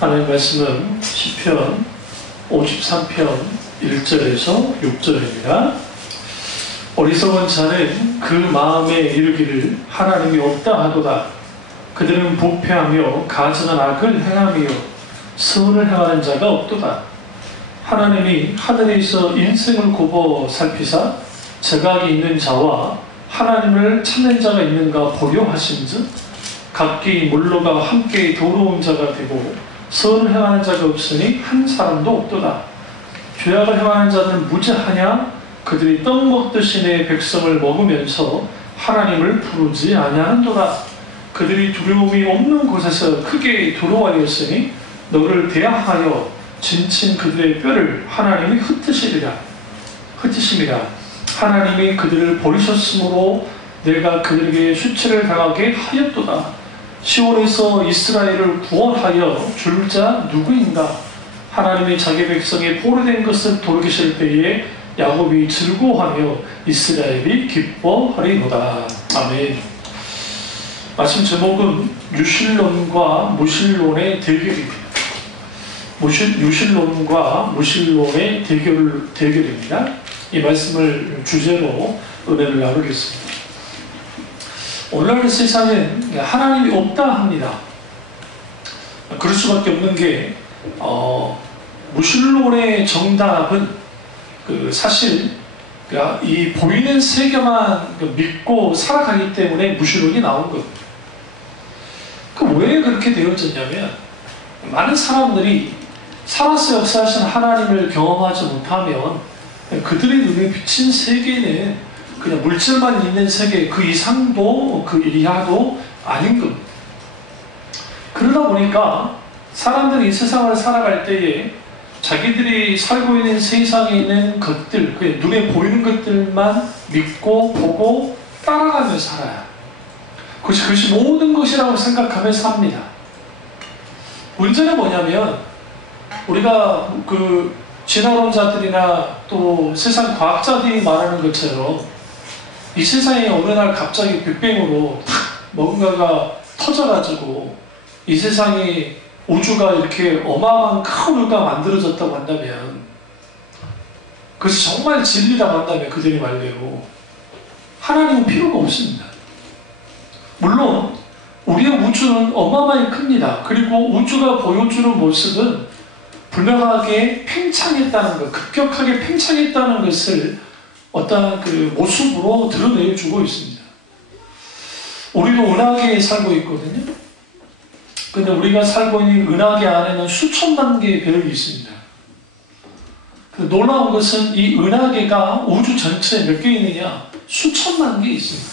하나님 말씀은 시편 53편 1절에서 6절입니다. 어리석은 자는 그 마음에 이르기를 하나님이 없다 하도다. 그들은 부패하며 가증한 악을 행하며 선을 행하는 자가 없도다. 하나님이 하늘에서 인생을 굽어 살피사 제각이 있는 자와 하나님을 찾는 자가 있는가 보려 하신즉 각기 물러가 함께 도로운 자가 되고 선을 행하는 자가 없으니 한 사람도 없도다. 죄악을 행하는 자들은 무죄하냐? 그들이 떡 먹듯이 내 백성을 먹으면서 하나님을 부르지 아니하는도다. 그들이 두려움이 없는 곳에서 크게 두려워하였으니 너를 대항하여 진친 그들의 뼈를 하나님이 흩으시리라. 하나님이 그들을 버리셨으므로 내가 그들에게 수치를 당하게 하였도다. 시온에서 이스라엘을 구원하여 줄 자 누구인가? 하나님이 자기 백성의 포로된 것을 돌이키실 때에 야곱이 즐거워하며 이스라엘이 기뻐하리로다. 아멘. 말씀 제목은 유실론과 무실론의 대결입니다. 유실론과 무실론의 대결입니다. 이 말씀을 주제로 은혜를 나누겠습니다. 오늘날 세상엔 하나님이 없다 합니다. 그럴 수밖에 없는 게 무실론의 정답은 사실 이 보이는 세계만 믿고 살아가기 때문에 무실론이 나온 겁니다. 왜 그렇게 되어졌냐면 많은 사람들이 살아서 역사하신 하나님을 경험하지 못하면 그들의 눈에 비친 세계는 그냥 물질만 있는 세계 그 이상도 그 이하도 아닌 겁니다. 그러다 보니까 사람들이 이 세상을 살아갈 때에 자기들이 살고 있는 세상에 있는 것들, 그 눈에 보이는 것들만 믿고 보고 따라가며 살아요. 그것이 모든 것이라고 생각하며 삽니다. 문제는 뭐냐면 우리가 진화론자들이나 또 세상 과학자들이 말하는 것처럼 이 세상에 어느 날 갑자기 빅뱅으로 탁 뭔가가 터져가지고 이 세상에 우주가 이렇게 어마어마한 큰 우주가 만들어졌다고 한다면 그것이 정말 진리라고 한다면 그들이 말대로 하나님은 필요가 없습니다. 물론 우리의 우주는 어마어마하게 큽니다. 그리고 우주가 보여주는 모습은 분명하게 팽창했다는 것, 급격하게 팽창했다는 것을 어떠한 그 모습으로 드러내주고 있습니다. 우리도 은하계에 살고 있거든요. 근데 우리가 살고 있는 은하계 안에는 수천만 개의 별이 있습니다. 놀라운 것은 이 은하계가 우주 전체에 몇 개 있느냐? 수천만 개 있습니다.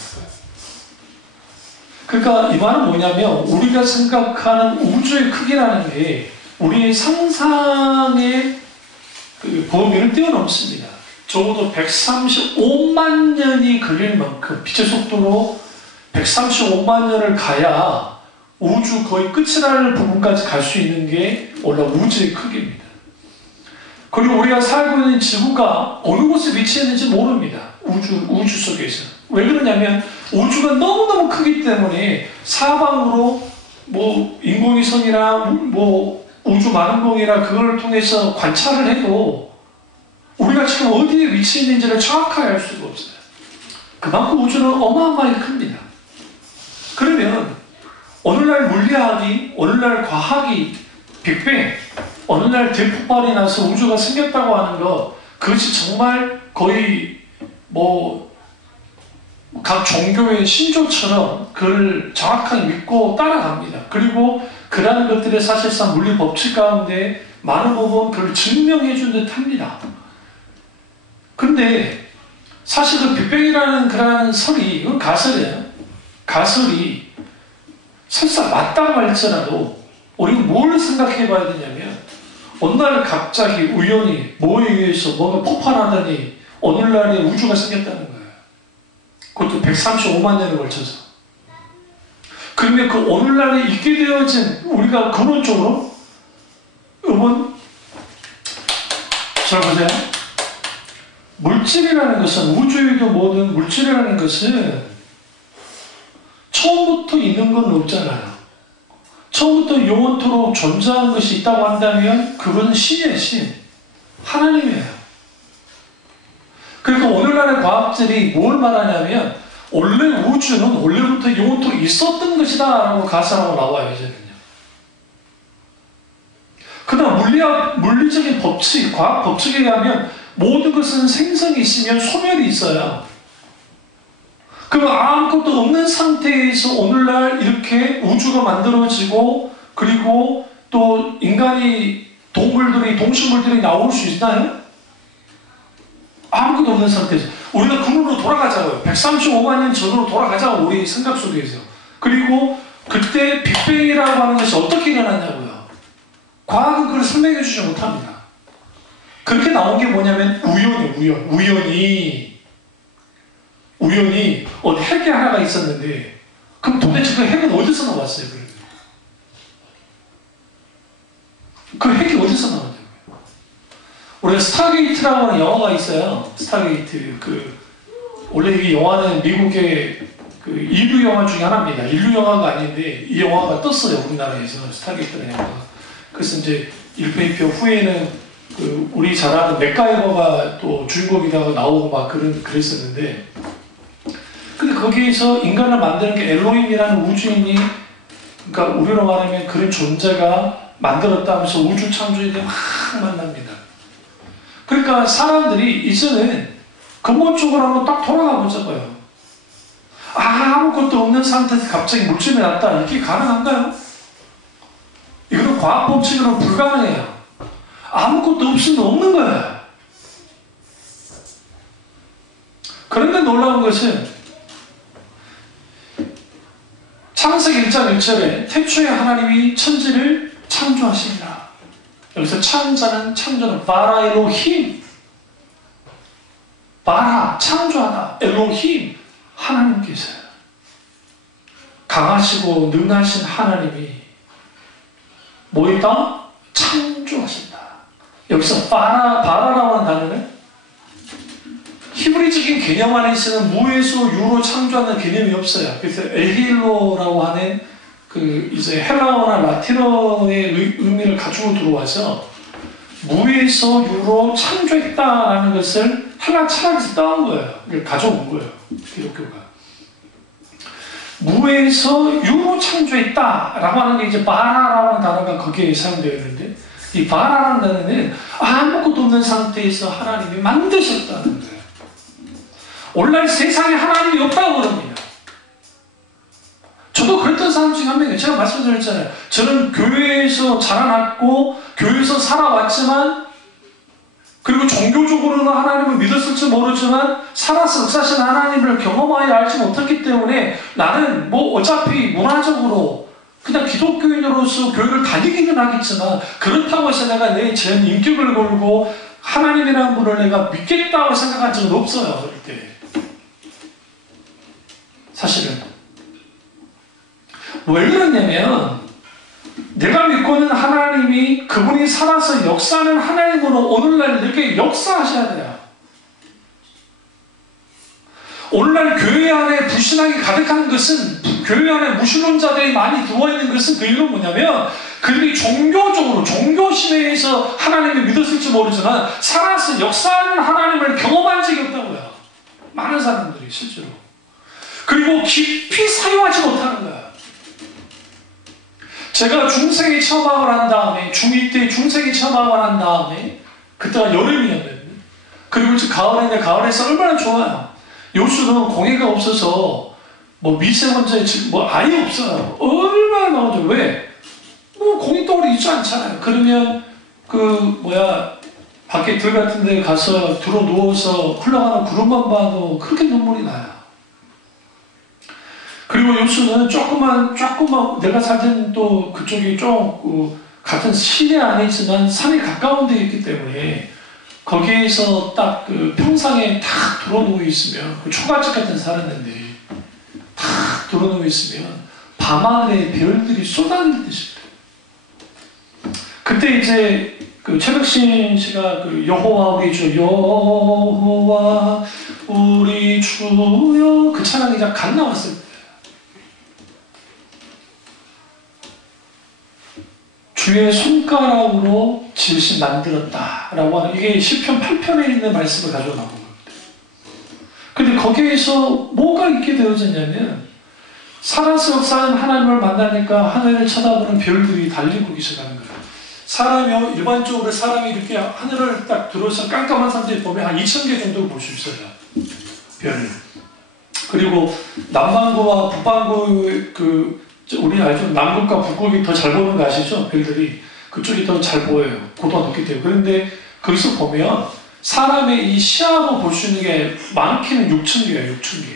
그러니까 이 말은 뭐냐면 우리가 생각하는 우주의 크기라는 게 우리의 상상의 범위를 뛰어넘습니다. 적어도 135만 년이 걸릴 만큼 빛의 속도로 135만 년을 가야 우주 거의 끝이라는 부분까지 갈 수 있는 게 원래 우주의 크기입니다. 그리고 우리가 살고 있는 지구가 어느 곳에 위치했는지 모릅니다. 우주 속에서. 왜 그러냐면 우주가 너무너무 크기 때문에 사방으로 인공위성이나 우주 만원봉이나 그걸 통해서 관찰을 해도 우리가 지금 어디에 위치했는지를 정확하게 알 수가 없어요. 그만큼 우주는 어마어마하게 큽니다. 그러면 오늘날 물리학이, 오늘날 과학이 빅뱅, 오늘날 대폭발이 나서 우주가 생겼다고 하는 것, 그것이 정말 거의 각 종교의 신조처럼 그걸 정확하게 믿고 따라갑니다. 그리고 그러한 것들의 사실상 물리 법칙 가운데 많은 부분 그걸 증명해 준 듯 합니다. 근데 사실 그 빅뱅이라는 그러한 설이, 이건 가설이에요. 가설이 설사 맞다고 할지라도 우리가 뭘 생각해 봐야 되냐면 어느 날 갑자기 우연히 뭐에 의해서 뭔가 폭발하더니 오늘날에 우주가 생겼다는 거예요. 그것도 135만 년에 걸쳐서. 그러면 그 오늘날에 있게 되어진 우리가 근원적으로 여러분 잘 보세요. 물질이라는 것은 우주에도 모든 물질이라는 것은 처음부터 있는 건 없잖아요. 처음부터 영원토록 존재하는 것이 있다고 한다면 그것은 신이에요, 신. 하나님이에요. 그러니까 오늘날의 과학들이 뭘 말하냐면 원래 우주는 원래부터 영원토록 있었던 것이다 라고 가설하고 나와요, 이제는요. 그러나 물리적인 법칙, 과학 법칙에 의하면 모든 것은 생성이 있으면 소멸이 있어요. 그럼 아무것도 없는 상태에서 오늘날 이렇게 우주가 만들어지고 그리고 또 인간이 동식물들이 나올 수 있나요? 아무것도 없는 상태에서 우리가 그물로 돌아가자고요. 135만 년 전으로 돌아가자고 우리 생각 속에서. 그리고 그때 빅뱅이라고 하는 것이 어떻게 일어났냐고요. 과학은 그걸 설명해 주지 못합니다. 그렇게 나온 게 뭐냐면 우연히 어디 핵이 하나가 있었는데 그럼 도대체 그 핵은 어디서 나왔어요? 그 핵이 어디서 나왔냐고요. 우리가 스타게이트라고 하는 영화가 있어요. 스타게이트. 원래 이 영화는 미국의 인류 영화 중에 하나입니다. 인류 영화가 아닌데 이 영화가 떴어요. 우리나라에서 스타게이트라는 영화가. 그래서 이제 1편 2편 후에는 우리 잘 아는 맥가이버가 또 주인공이라고 나오고 막 그랬었는데, 근데 거기에서 인간을 만드는 게 엘로힘이라는 우주인이, 그러니까 우리로 말하면 그런 존재가 만들었다 하면서 우주 창조에 대해 막 만납니다. 그러니까 사람들이 이제는 근본적으로 한번 딱 돌아가 보자고요. 아무것도 없는 상태에서 갑자기 물질이 났다. 이게 가능한가요? 이거는 과학 법칙으로 불가능해요. 아무것도 없으면 없는 거예요. 그런데 놀라운 것은 창세기 1장 1절에 태초에 하나님이 천지를 창조하시니라. 여기서 창조는 바라 엘로힘, 바라 창조하다, 엘로힘 하나님께서 강하시고 능하신 하나님이 뭐있다? 창조하신다. 여기서 바라라고 하는 단어는 히브리적인 개념 안에서는 무에서 유로 창조하는 개념이 없어요. 그래서 엘힐로라고 하는 이제 헬라어나 라틴어의 의미를 가지고 들어와서 무에서 유로 창조했다라는 것을 헬라 철학에서 따온 거예요. 가져온 거예요. 기독교가. 무에서 유로 창조했다라고 하는 게 이제 바라라고 하는 단어가 거기에 사용되어 있는데, 이 바라라는 단어는 아무것도 없는 상태에서 하나님이 만드셨다는 거예요. 오늘날 세상에 하나님이 없다고 그럽니다. 저도 그랬던 사람 중에 한 명이에요. 제가 말씀드렸잖아요. 저는 교회에서 자라났고 교회에서 살아왔지만, 그리고 종교적으로는 하나님을 믿었을지 모르지만 살아서 역사하신 하나님을 경험하여 알지 못했기 때문에 나는 어차피 문화적으로 그냥 기독교인으로서 교회를 다니기는 하겠지만, 그렇다고 해서 내가 내 전 인격을 걸고 하나님이라는 분을 내가 믿겠다고 생각한 적은 없어요. 어릴 때. 사실은 왜 그러냐면 내가 믿고 있는 하나님이 그분이 살아서 역사하는 하나님으로 오늘날 이렇게 역사하셔야 돼요. 오늘날 교회 안에 불신앙이 가득한 것은, 교회 안에 무신론자들이 많이 들어있는 것은 그 이유는 뭐냐면 그들이 종교적으로 종교심에서 하나님을 믿었을지 모르지만 살아서 역사하는 하나님을 경험한 적이 없다고요. 많은 사람들이 실제로. 그리고 깊이 사용하지 못하는 거예요. 제가 중생에 처방을 한 다음에, 중2 때 중생에 처방을 한 다음에, 그때가 여름이었는데, 그리고 이제 가을인데 가을에서 얼마나 좋아요. 요수는 공해가 없어서 미세먼지 아예 없어요. 얼마나 나오죠. 왜? 공기덩어리 있지 않잖아요. 그러면 밖에 들 같은 데 가서 들어 누워서 흘러가는 구름만 봐도 그렇게 눈물이 나요. 그리고 요수는 조금만 내가 살던 또 그쪽이 좀 같은 시내 아니지만 산에 가까운 데 있기 때문에 거기에서 딱 평상에 탁 들어누워 있으면, 초가집 같은 데 살았는데 탁 들어누워 있으면 밤하늘에 별들이 쏟아지듯이. 그때 이제 최백신 씨가 여호와 우리 주, 여호와 우리 주여, 그 찬양이 갓 나왔을 때 주의 손가락으로 지으신 만들었다라고 하는 이게 시편 8편에 있는 말씀을 가지고 나온 겁니다. 근데 거기에서 뭐가 있게 되어졌냐면 살아서 역사하는 하나님을 만나니까 하늘을 쳐다보는 별들이 달리고 시작하는 거예요. 사람이 일반적으로 사람이 이렇게 하늘을 딱 들어서 깜깜한 상태에 보면 한 2,000개 정도 볼 수 있어요. 별을. 그리고 남반구와 북반구 우리 알죠? 남극과 북극이 더 잘 보는 거 아시죠? 별들이 그쪽이 더 잘 보여요. 고도가 높기 때문에. 그런데 거기서 보면 사람의 이 시야로 볼 수 있는 게 많게는 6,000개예요. 6,000개.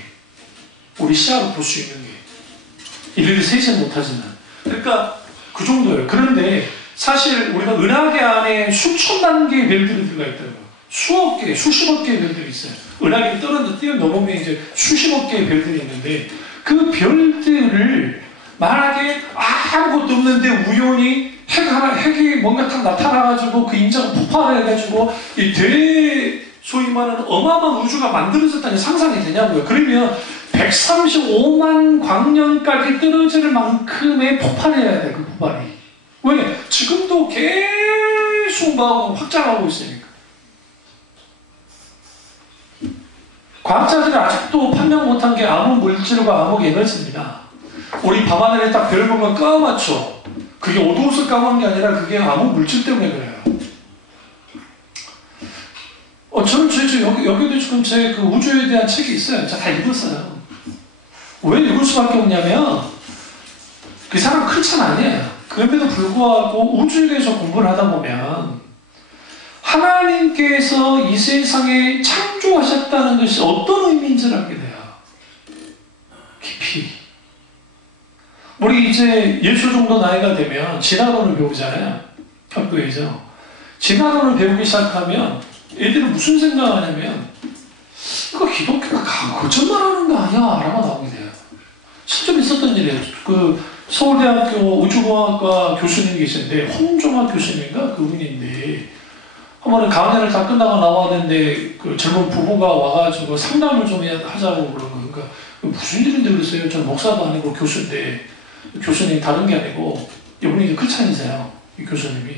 우리 시야로 볼 수 있는 게 일일이 세지는 못하지만 그러니까 그 정도예요. 그런데 사실 우리가 은하계 안에 수천만 개의 별들이 들어가 있다고요. 수억 개, 수십억 개의 별들이 있어요. 은하계를 뛰어넘으면 이제 수십억 개의 별들이 있는데 그 별들을 만약에 아무것도 없는데 우연히 핵이 뭔가 딱 나타나가지고 그 인자가 폭발을 해가지고 소위 말하는 어마어마한 우주가 만들어졌다는 상상이 되냐고요. 그러면 135만 광년까지 떨어질 만큼의 폭발해야 돼, 그 폭발이. 왜? 지금도 계속 막 확장하고 있으니까. 과학자들이 아직도 판명 못한 게 암흑 물질과 암흑 에너지입니다. 우리 밤하늘에 딱 별 보면 까맣죠? 그게 어두워서 까만 게 아니라 그게 암흑 물질 때문에 그래요. 저는 여기도 지금 제 그 우주에 대한 책이 있어요. 제가 다 읽었어요. 왜 읽을 수밖에 없냐면 그 사람 크리스찬 아니에요. 그럼에도 불구하고 우주에 대해서 공부를 하다 보면 하나님께서 이 세상에 창조하셨다는 것이 어떤 의미인지를 알게 돼요. 깊이. 우리 이제 예수 정도 나이가 되면 진화론을 배우잖아요. 학교에서. 진화론을 배우기 시작하면 애들은 무슨 생각을 하냐면 이거 기독교가 거짓말하는 거 아니야? 라고 나오게 돼요. 실제로 있었던 일이에요. 그 서울대학교 우주공학과 교수님이 계신데 홍종학 교수님인가? 그분인데 한 번은 강연을 다 끝나고 나왔는데 그 젊은 부부가 와가지고 상담을 좀 하자고 그런 거. 그러니까 무슨 일인데 그랬어요. 저는 목사도 아니고 교수인데 교수님 다른 게 아니고 이분이 이제 크리스찬이세요. 이 교수님이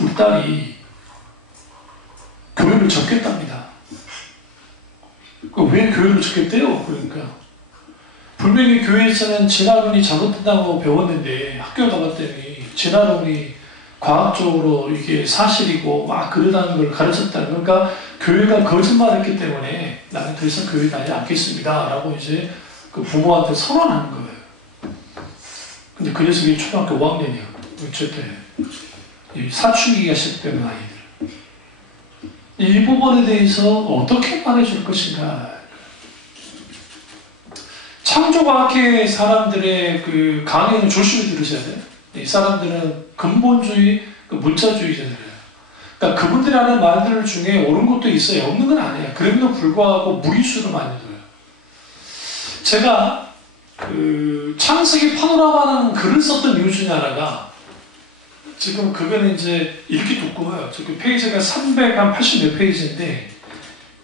우리 딸이 교회를 접겠답니다. 왜 교회를 접겠대요? 그러니까 분명히 교회에서는 진화론이 잘못된다고 배웠는데 학교 가봤더니 진화론이 과학적으로 이게 사실이고 막 그러다는 걸 가르쳤다. 그러니까 교회가 거짓말했기 때문에 나는 더 이상 교회 다니지 않겠습니다. 라고 이제 그 부모한테 선언하는 거예요. 근데 그 녀석이 초등학교 5학년이야. 어쨌든 사춘기가 시작되는 아이들. 이 부분에 대해서 어떻게 말해줄 것인가. 창조과학계 사람들의 그 강의는 조심히 들으셔야 돼요. 이 사람들은 근본주의, 문자주의자들이에요. 그러니까 그분들이 하는 말들 중에 옳은 것도 있어요. 없는 건 아니에요. 그럼에도 불구하고 무리수를 많이 둬요. 제가 그 창세기 파노라마라는 글을 썼던 이유 중에 하나가 지금 그거는 이제 이렇게 두꺼워요. 저기 페이지가 380몇 페이지인데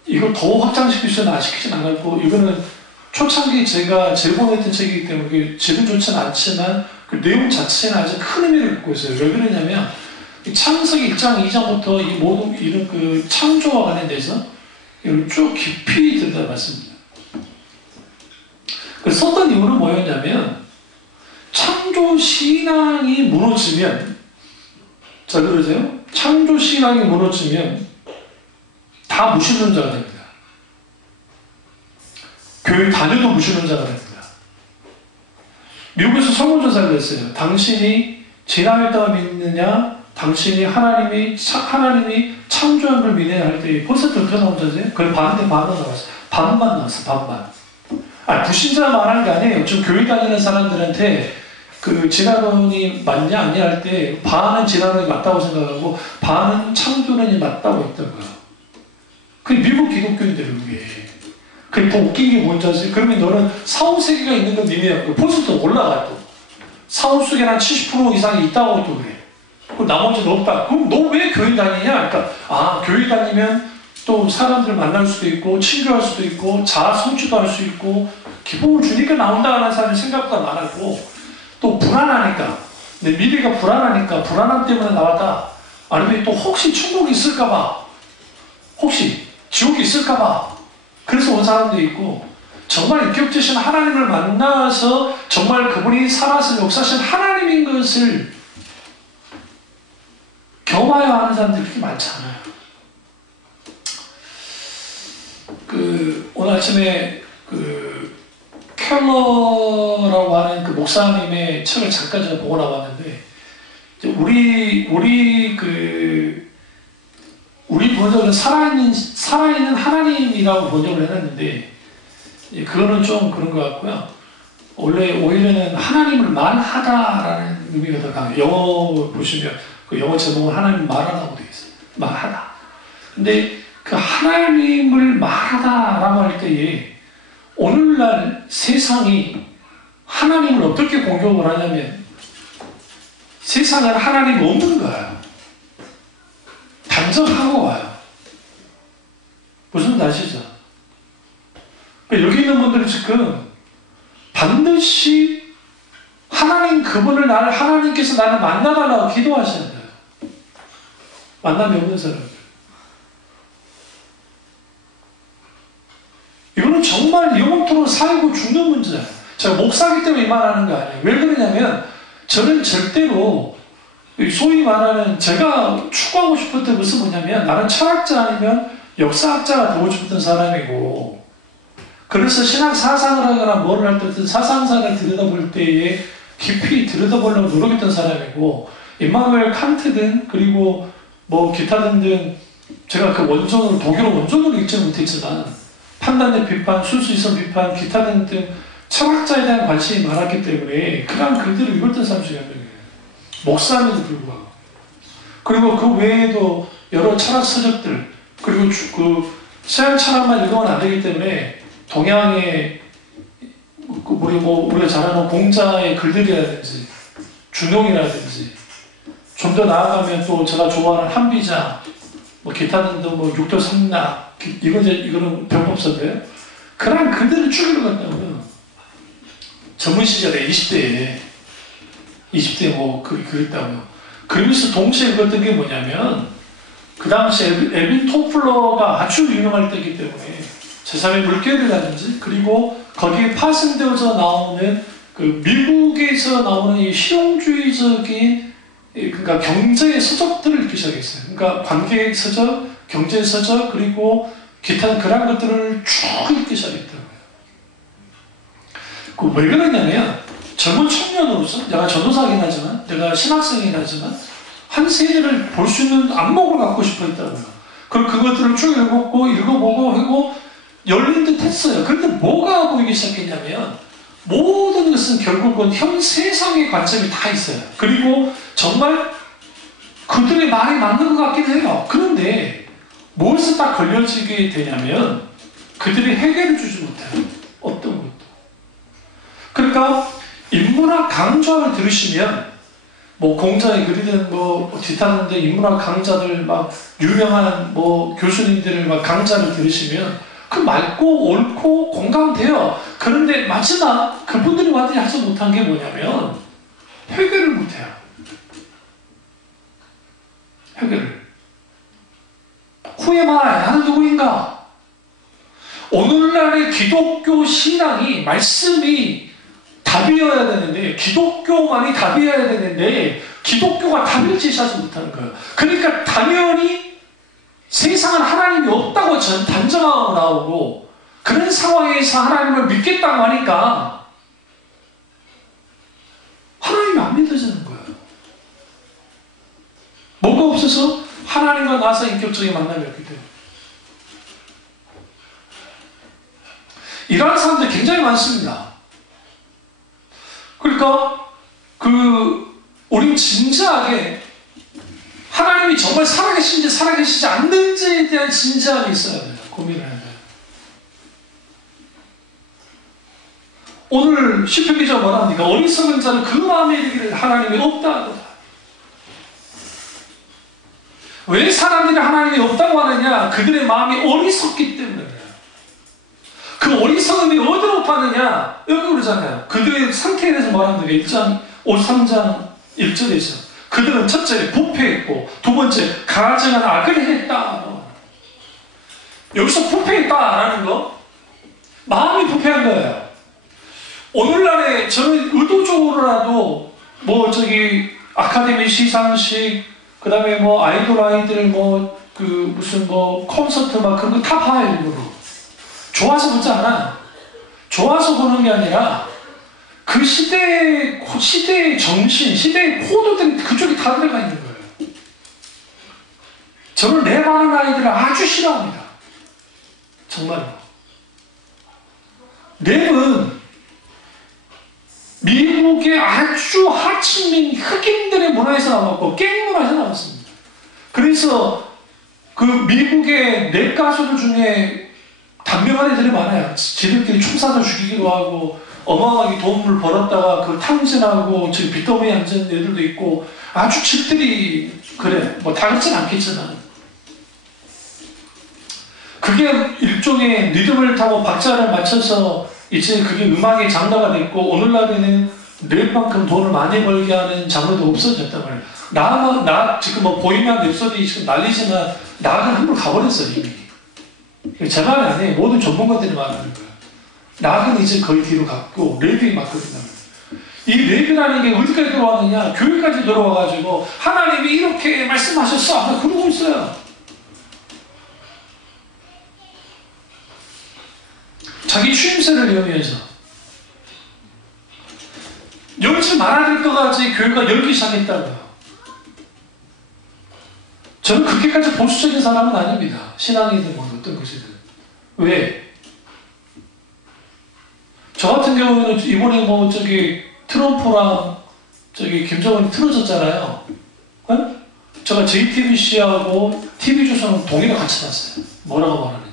이걸 더 확장시킬 수는 아쉽진 않았고 이거는 초창기 제가 제본했던 책이기 때문에 질은 좋지는 않지만 그 내용 자체는 아주 큰 의미를 갖고 있어요. 왜 그러냐면 창세기 1장, 2장부터 이 모든 이런 그 창조와 관련돼서 이걸 쭉 깊이 들여다봤습니다. 그 썼던 이유는 뭐였냐면 창조 신앙이 무너지면 잘 들으세요? 창조 신앙이 무너지면 다 무신론자가 됩니다. 교회 다녀도 무신론자가 됩니다. 미국에서 설문조사를 했어요. 당신이 진화했다고 믿느냐? 당신이 하나님이 창조한 걸 믿느냐 할 때 퍼센트 어떻게 나온다지? 그걸 반만 나왔어요. 반만 나왔어. 반만. 불신자 말하는 게 아니에요. 지금 교회 다니는 사람들한테 그 진화론이 맞냐 아니냐 할 때 반은 진화론이 맞다고 생각하고 반은 창조론이 맞다고 했다고요. 그게 미국 기독교인들은 그게. 그게 더 웃긴 게 뭔지 아세요? 그러면 너는 사후세계가 있는 건 니네 퍼센트 올라가 또. 사후세계는 한 70% 이상이 있다고 또 그래. 그럼 나머지는 없다. 그럼 너 왜 교회 다니냐? 그러니까 교회 다니면 또 사람들 만날 수도 있고 친교할 수도 있고 자아 성취도 할 수 있고 기쁨을 주니까 나온다는 사람이 생각보다 많았고 또 불안하니까 내 미래가 불안하니까 불안함 때문에 나왔다. 아니면 또 혹시 천국이 있을까봐, 혹시 지옥이 있을까봐 그래서 온 사람도 있고, 정말 인격되신 하나님을 만나서 정말 그분이 살아서 역사하신 하나님인 것을 경험하여 하는 사람들이 그렇게 많잖아요. 오늘 아침에 켈러라고 하는 그 목사님의 책을 잠깐 제가 보고 나왔는데, 우리 번역은 살아있는 하나님이라고 번역을 해놨는데, 그거는 좀 그런 것 같고요. 원래 오히려는 하나님을 말하다라는 의미가 더 강해요. 영어 보시면 그 영어 제목은 하나님 말하다고 되어 있어요. 말하다. 근데 그 하나님을 말하다라고 할 때에 오늘날 세상이 하나님을 어떻게 공격을 하냐면, 세상은 하나님이 없는 거예요. 단정하고 와요. 무슨 말인지 아시죠? 여기 있는 분들은 지금 반드시 하나님께서 나를 만나달라고 기도하셔야 돼요. 만남이 없는 사람들. 이거는 정말 영원토록 살고 죽는 문제예요. 제가 목사기 때문에 이 말하는 거 아니에요. 왜 그러냐면, 저는 절대로 소위 말하는 제가 추구하고 싶었던 것은 뭐냐면, 나는 철학자 아니면 역사학자가 되고 싶었던 사람이고, 그래서 신학 사상을 하거나 뭐를 할 때 어떤 사상사를 들여다볼 때에 깊이 들여다보려고 노력했던 사람이고, 임마누엘 칸트든 그리고 뭐 기타 등등 제가 그 원전으로 독일어 원전으로 읽지 못했지만 판단의 비판, 순수이성 비판, 기타 등등 철학자에 대한 관심이 많았기 때문에 그냥 글들을 읽었던 사람 중에 한 명이에요. 목사임에도 불구하고. 그리고 그 외에도 여러 철학 서적들, 그리고 서양 철학만 읽으면 안 되기 때문에 동양의 우리가 잘 아는 공자의 글들이라든지 준용이라든지, 좀 더 나아가면 또 제가 좋아하는 한비자, 뭐 기타 등등 육도 삼락, 이거는 병법서인데요. 그런 글들을 쭉 읽었다고요. 젊은 시절에 20대에 그랬다고요. 그러면서 동시에 읽었던 게 뭐냐면, 그 당시에 에빈 토플러가 아주 유명할 때이기 때문에 제3의 물결이라든지, 그리고 거기에 파생되어져 나오는 그 미국에서 나오는 이 실용주의적인, 그러니까 경제의 서적들을 읽기 시작했어요. 그러니까 관계 서적, 경제 서적, 그리고 기타 그런 것들을 쭉 읽기 시작했더라고요. 왜 그러냐면, 젊은 청년으로서 내가 전도사이긴 하지만, 내가 신학생이긴 하지만 한 세대를 볼 수 있는 안목을 갖고 싶어 했다고요. 그리고 그것들을 쭉 읽어보고 하고 열린 듯 했어요. 그런데 뭐가 보이기 시작했냐면, 모든 것은 결국은 현 세상의 관점이 다 있어요. 그리고 정말 그들의 말이 맞는 것 같긴 해요. 그런데 무엇에 딱 걸려지게 되냐면, 그들이 해결을 주지 못해요. 어떤 것도. 그러니까 인문학 강좌를 들으시면, 뭐 공자의 글이든 뭐 기타는데 인문학 강좌들 막 유명한 뭐 교수님들을 막 강좌를 들으시면 그 맑고 옳고 공감돼요. 그런데 마지막 그분들이 완전히 하지 못한 게 뭐냐면, 해결을 못해요. 해결을. 후에마이, 나는 누구인가? 오늘날의 기독교 신앙이, 말씀이 답이어야 되는데, 기독교만이 답이어야 되는데, 기독교가 답을 제시하지 못하는 거예요. 그러니까 당연히 세상은 하나님이 없다고 단정하고 나오고, 그런 상황에서 하나님을 믿겠다고 하니까 하나님이 안 믿어지는 거예요. 뭐가 없어서? 하나님과 나서 인격적인 만남이 없기 때문에. 이러한 사람들이 굉장히 많습니다. 그러니까 우린 진지하게 하나님이 정말 살아계신지 살아계시지 않는지에 대한 진지함이 있어야 돼요. 고민을 해야 돼요. 오늘 시편 기자가 뭐라 합니까? 어리석은 자는 그 마음에 이르기를 하나님이 없다 하도다. 왜 사람들이 하나님이 없다고 하느냐? 그들의 마음이 어리석기 때문에 그래요. 그 어리석음이 어디로 파느냐? 여기 그러잖아요. 그들의 상태에 대해서 말하는 게 1장 53장 1절에서 그들은 첫째 부패했고 두 번째 가증한 악을 행했다. 여기서 부패했다라는 거 마음이 부패한 거예요. 오늘날에 저는 의도적으로라도 뭐 저기 아카데미 시상식 그 다음에 뭐 아이돌 뭐 그 무슨 뭐 콘서트 막 그런 거 다 봐요. 일부러 좋아서 보지 않아요. 좋아서 보는 게 아니라 그 시대의 정신, 시대의 코드들이 그쪽에 다 들어가 있는 거예요. 저는 랩하는 아이들을 아주 싫어합니다. 정말로. 랩은 미국의 아주 하층민 흑인들의 문화에서 나왔고 갱 문화에서 나왔습니다. 그래서 그 미국의 랩 가수들 중에 단명한 애들이 많아요. 지들끼리 총 쏴서 죽이기도 하고 어마어마하게 돈을 벌었다가 그 탕진하고 지금 빚더미에 앉은 애들도 있고 아주 집들이 그래 뭐 다 그렇진 않겠지만 그게 일종의 리듬을 타고 박자를 맞춰서 이제 그게 음악의 장르가 됐고 오늘날에는 랩만큼 돈을 많이 벌게 하는 장르도 없어졌단 말이에요. 나 지금 뭐 보이면 랩소디 지금 난리지만 나는 함부로 가버렸어요 이미. 제 말이 아니에요. 모든 전문가들이 말하는 거예요. 낙은 이제 거의 뒤로 갔고 랩이 맞거든요. 이 랩이라는 게 어디까지 들어왔느냐? 교회까지 들어와가지고 하나님이 이렇게 말씀하셨어. 아까 그러고 있어요. 자기 추임새를 이용해서 열지 말아야 될 것까지 교회가 열기 시작했다고요. 저는 그렇게까지 보수적인 사람은 아닙니다. 신앙이든 뭐 어떤 것이든. 왜? 저 같은 경우는 이번에 뭐 저기 트럼프랑 저기 김정은이 틀어졌잖아요. 어? 제가 JTBC하고 TV조선은 동일하게 같이 봤어요. 뭐라고 말하는지.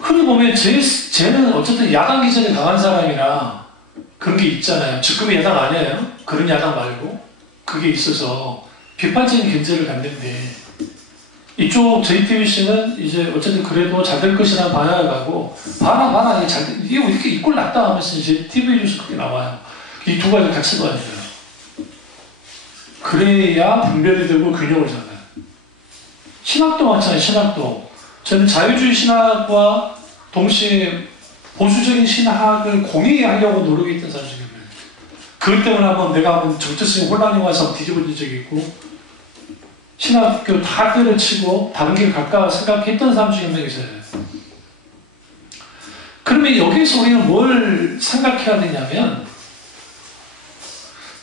흔히 보면 쟤는 어쨌든 야당 기질이 강한 사람이라 그런 게 있잖아요. 직급이 야당 아니에요. 그런 야당 말고 그게 있어서 비판적인 견제를 갖는데 이쪽 JTBC는 이제 어쨌든 그래도 잘 될 것이라는 방향을 가고 봐라 이게 왜 이렇게 이꼴 났다 하면서 이제 TV 뉴스 그렇게 나와요. 이 두 가지를 같이 봐야 돼요. 그래야 분별이 되고 균형을 잡아요. 신학도 마찬가지. 신학도 저는 자유주의 신학과 동시에 보수적인 신학을 공유하려고 노력했던 사람 중에 그것 때문에 내가 한번 정체성이 혼란이 와서 뒤집어진 적이 있고 신학교 다 때려치고 다른 길 갈까 생각했던 사람 중에 한 명 있어요. 그러면 여기서 우리는 뭘 생각해야 되냐면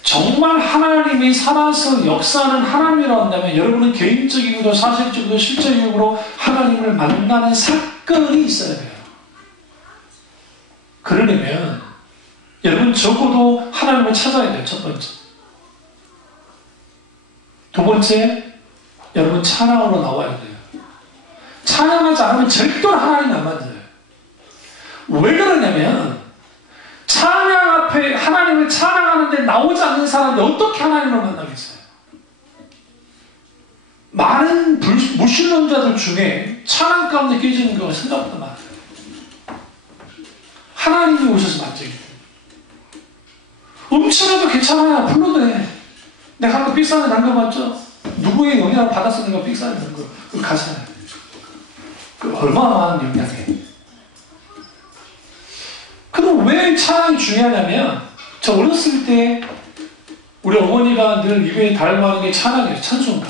정말 하나님이 살아서 역사하는 하나님이라고 한다면 여러분은 개인적이고도 사실적이고 실제적으로 하나님을 만나는 사건이 있어야 돼요. 그러려면 여러분 적어도 하나님을 찾아야 돼요. 첫 번째. 두 번째, 여러분 찬양으로 나와야 돼요. 찬양하지 않으면 절대로 하나님 안 만져요. 왜 그러냐면 찬양 앞에 하나님을 찬양하는데 나오지 않는 사람이 어떻게 하나님을 만나겠어요? 많은 무신론자들 중에 찬양 가운데 깨지는 경우가 생각보다 많아요. 하나님이 오셔서 만지게 돼요. 음치라도 괜찮아요. 불러도 해. 내가 아까 삑사는 난 거 맞죠? 누구의 영향을 받아서 내가 삑사는 난 거. 그 가사야. 그 얼마나 많은 영향이에요. 그럼 왜 찬양이 중요하냐면 저 어렸을 때 우리 어머니가 늘 입에 달고 하는 게 찬양이에요. 찬송가.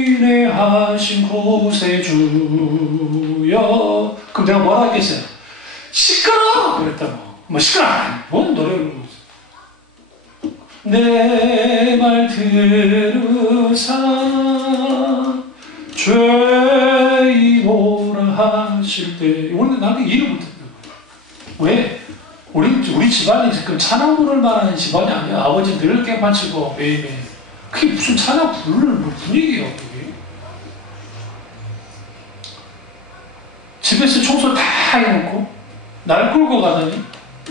인내하신 구세주여. 그럼 내가 뭐라 했겠어요? 시끄러! 그랬다고. 뭐 시끄러! 뭔 노래를 내 말 들으사 죄이오라 하실 때 원래 나는 이해를 못했던 거예요. 왜? 우리 집안이 지금 찬양 부를 만한 집안이 아니야. 아버지 늘 깨판 치고 매일매일. 그게 무슨 찬양 부를 분위기예요. 그게. 집에서 청소 다 해놓고 날 끌고 가더니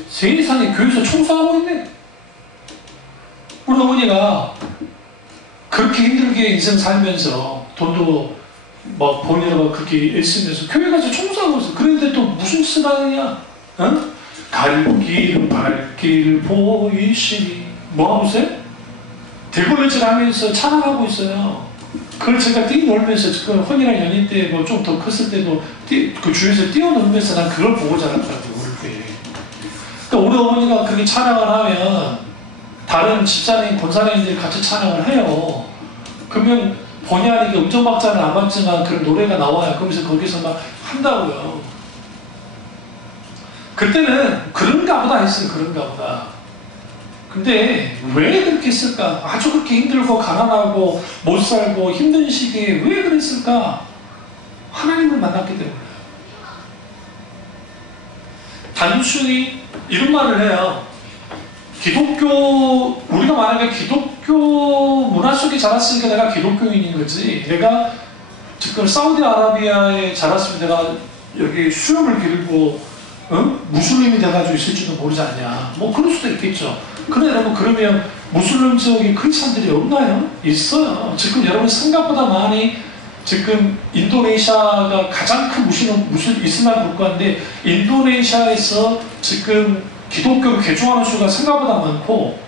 세상에 교회에서 청소하고 있네. 우리 어머니가 그렇게 힘들게 인생 살면서 돈도 막 버느라고 그렇게 애쓰면서 교회 가서 청소하고 있어. 그런데 또 무슨 쓰라느냐? 어? 갈 길은 발길 보이시니 뭐 하고 있어요? 대굴레질 하면서 찬양하고 있어요. 그걸 제가 뛰놀면서 그 혼이랑 연인 때 뭐 좀 더 컸을 때도 그 주위에서 뛰어놀면서 난 그걸 보고 자랐다고 어릴 때. 그러니까 우리 어머니가 그렇게 찬양을 하면 다른 집사님, 권사님들이 같이 찬양을 해요. 그러면 본의 아니게 음정박자는 안 맞지만 그런 노래가 나와요. 그러면서 거기서 막 한다고요. 그때는 그런가 보다 했어요. 그런가 보다. 근데 왜 그렇게 했을까? 아주 그렇게 힘들고 가난하고 못 살고 힘든 시기에 왜 그랬을까? 하나님을 만났기 때문에. 단순히 이런 말을 해요. 기독교, 우리가 만약에 기독교 문화 속에 자랐으니까 내가 기독교인인 거지, 내가 지금 사우디아라비아에 자랐으면 내가 여기 수염을 기르고 무슬림이 돼가지고 있을지도 모르지 않냐. 뭐 그럴 수도 있겠죠. 근데 여러분, 그러면 무슬림적인 크리스찬들이 없나요? 있어요. 지금 여러분 생각보다 많이, 지금 인도네시아가 가장 큰 이슬람 국가인데 인도네시아에서 지금 기독교를 개종하는 수가 생각보다 많고,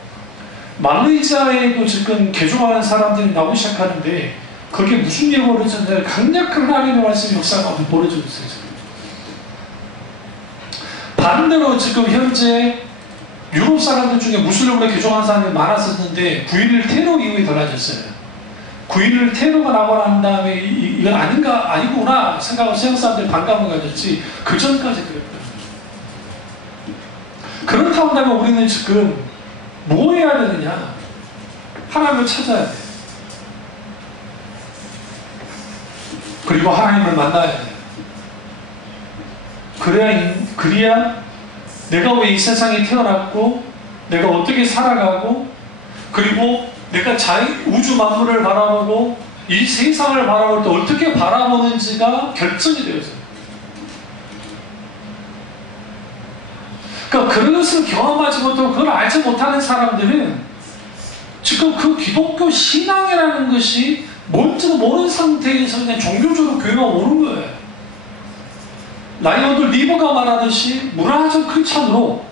말레이시아에도 지금 개종하는 사람들이 나오기 시작하는데, 그게 무슨 일이 벌어졌는지 강력한 하나님의 말씀의 역사가 벌어지고 있어요. 지금. 반대로 지금 현재 유럽 사람들 중에 무슬림으로 개종한 사람이 많았었는데 9.11 테러 이후에 달라졌어요. 9.11 테러가 나고 난 다음에 이건 아니구나 생각하고 서양 사람들이 반감을 가졌지, 그 전까지 그랬거든요. 그렇다고 한다면 우리는 지금 뭐 해야 되느냐? 하나님을 찾아야 돼. 그리고 하나님을 만나야 돼. 그래야 내가 왜 이 세상에 태어났고, 내가 어떻게 살아가고, 그리고 내가 우주 만물을 바라보고 이 세상을 바라볼 때 어떻게 바라보는지가 결정이 되어져요. 그러니까 그것을 경험하지 못하고 그걸 알지 못하는 사람들은 지금 그 기독교 신앙이라는 것이 뭔지도 모르는 상태에서 그냥 종교적으로 교회가 오는 거예요. 라이언드 리버가 말하듯이 문화적 크리스찬으로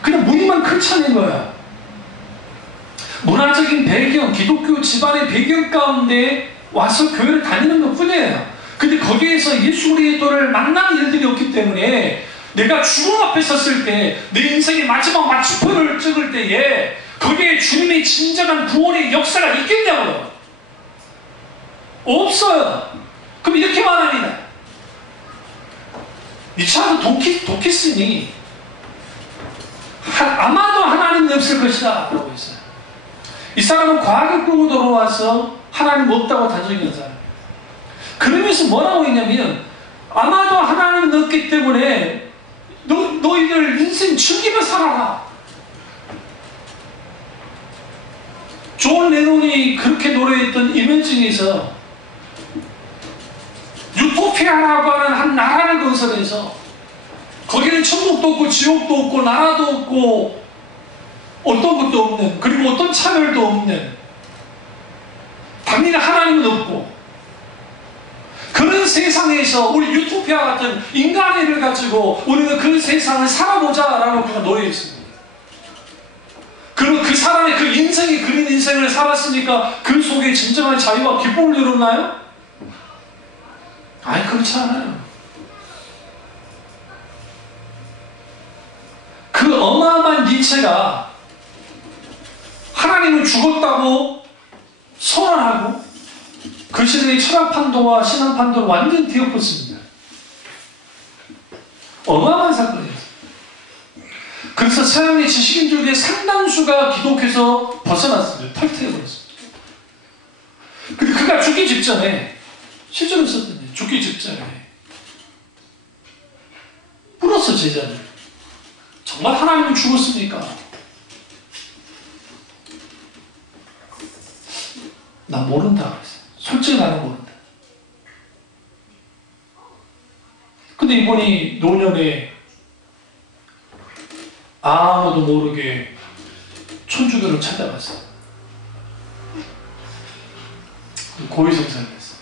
그냥 무늬만 크리스찬인 거야. 문화적인 배경, 기독교 집안의 배경 가운데 와서 교회를 다니는 것 뿐이에요. 근데 거기에서 예수 그리스도를 만나는 일들이 없기 때문에 내가 죽음 앞에 섰을 때, 내 인생의 마지막 마침표를 찍을 때에 거기에 주님의 진정한 구원의 역사가 있겠냐고요? 없어요. 그럼 이렇게 말합니다. 이 차는 도키스니 아마도 하나님이 없을 것이다 라고 했어요. 이 사람은 과학을 끌고 돌아와서 하나님 없다고 단정한 사람. 그러면서 뭐라고 했냐면, 아마도 하나님은 없기 때문에 너희들 인생 즐기며 살아라. 존 레논이 그렇게 노래했던 이면증에서 유토피아라고 하는 한 나라를 건설해서 거기는 천국도 없고 지옥도 없고 나라도 없고 어떤 것도 없는, 그리고 어떤 차별도 없는, 당연히 하나님은 없고, 그런 세상에서 우리 유토피아 같은 인간의 일을 가지고 우리는 그 세상을 살아보자라고 그가 노래했습니다. 그리고 그 사람의 그 인생이 그린 인생을 살았으니까 그 속에 진정한 자유와 기쁨을 누렸나요? 아니, 그렇지 않아요. 그 어마어마한 니체가 하나님은 죽었다고 선언하고 그 시대의 철학 판도와 신앙 판도를 완전히 뒤엎었습니다. 어마어마한 사건이었어요. 그래서 서양의 지식인들 중에 상당수가 기독교에서 벗어났습니다. 탈퇴해버렸습니다. 근데 그가 죽기 직전에, 실제로 있었던데, 죽기 직전에 물었어, 제자들. 정말 하나님은 죽었습니까? 나 모른다 그랬어요. 솔직히 나는 모른다. 근데 이분이 노년에 아무도 모르게 천주교를 찾아갔어요. 고위성사를 했어요.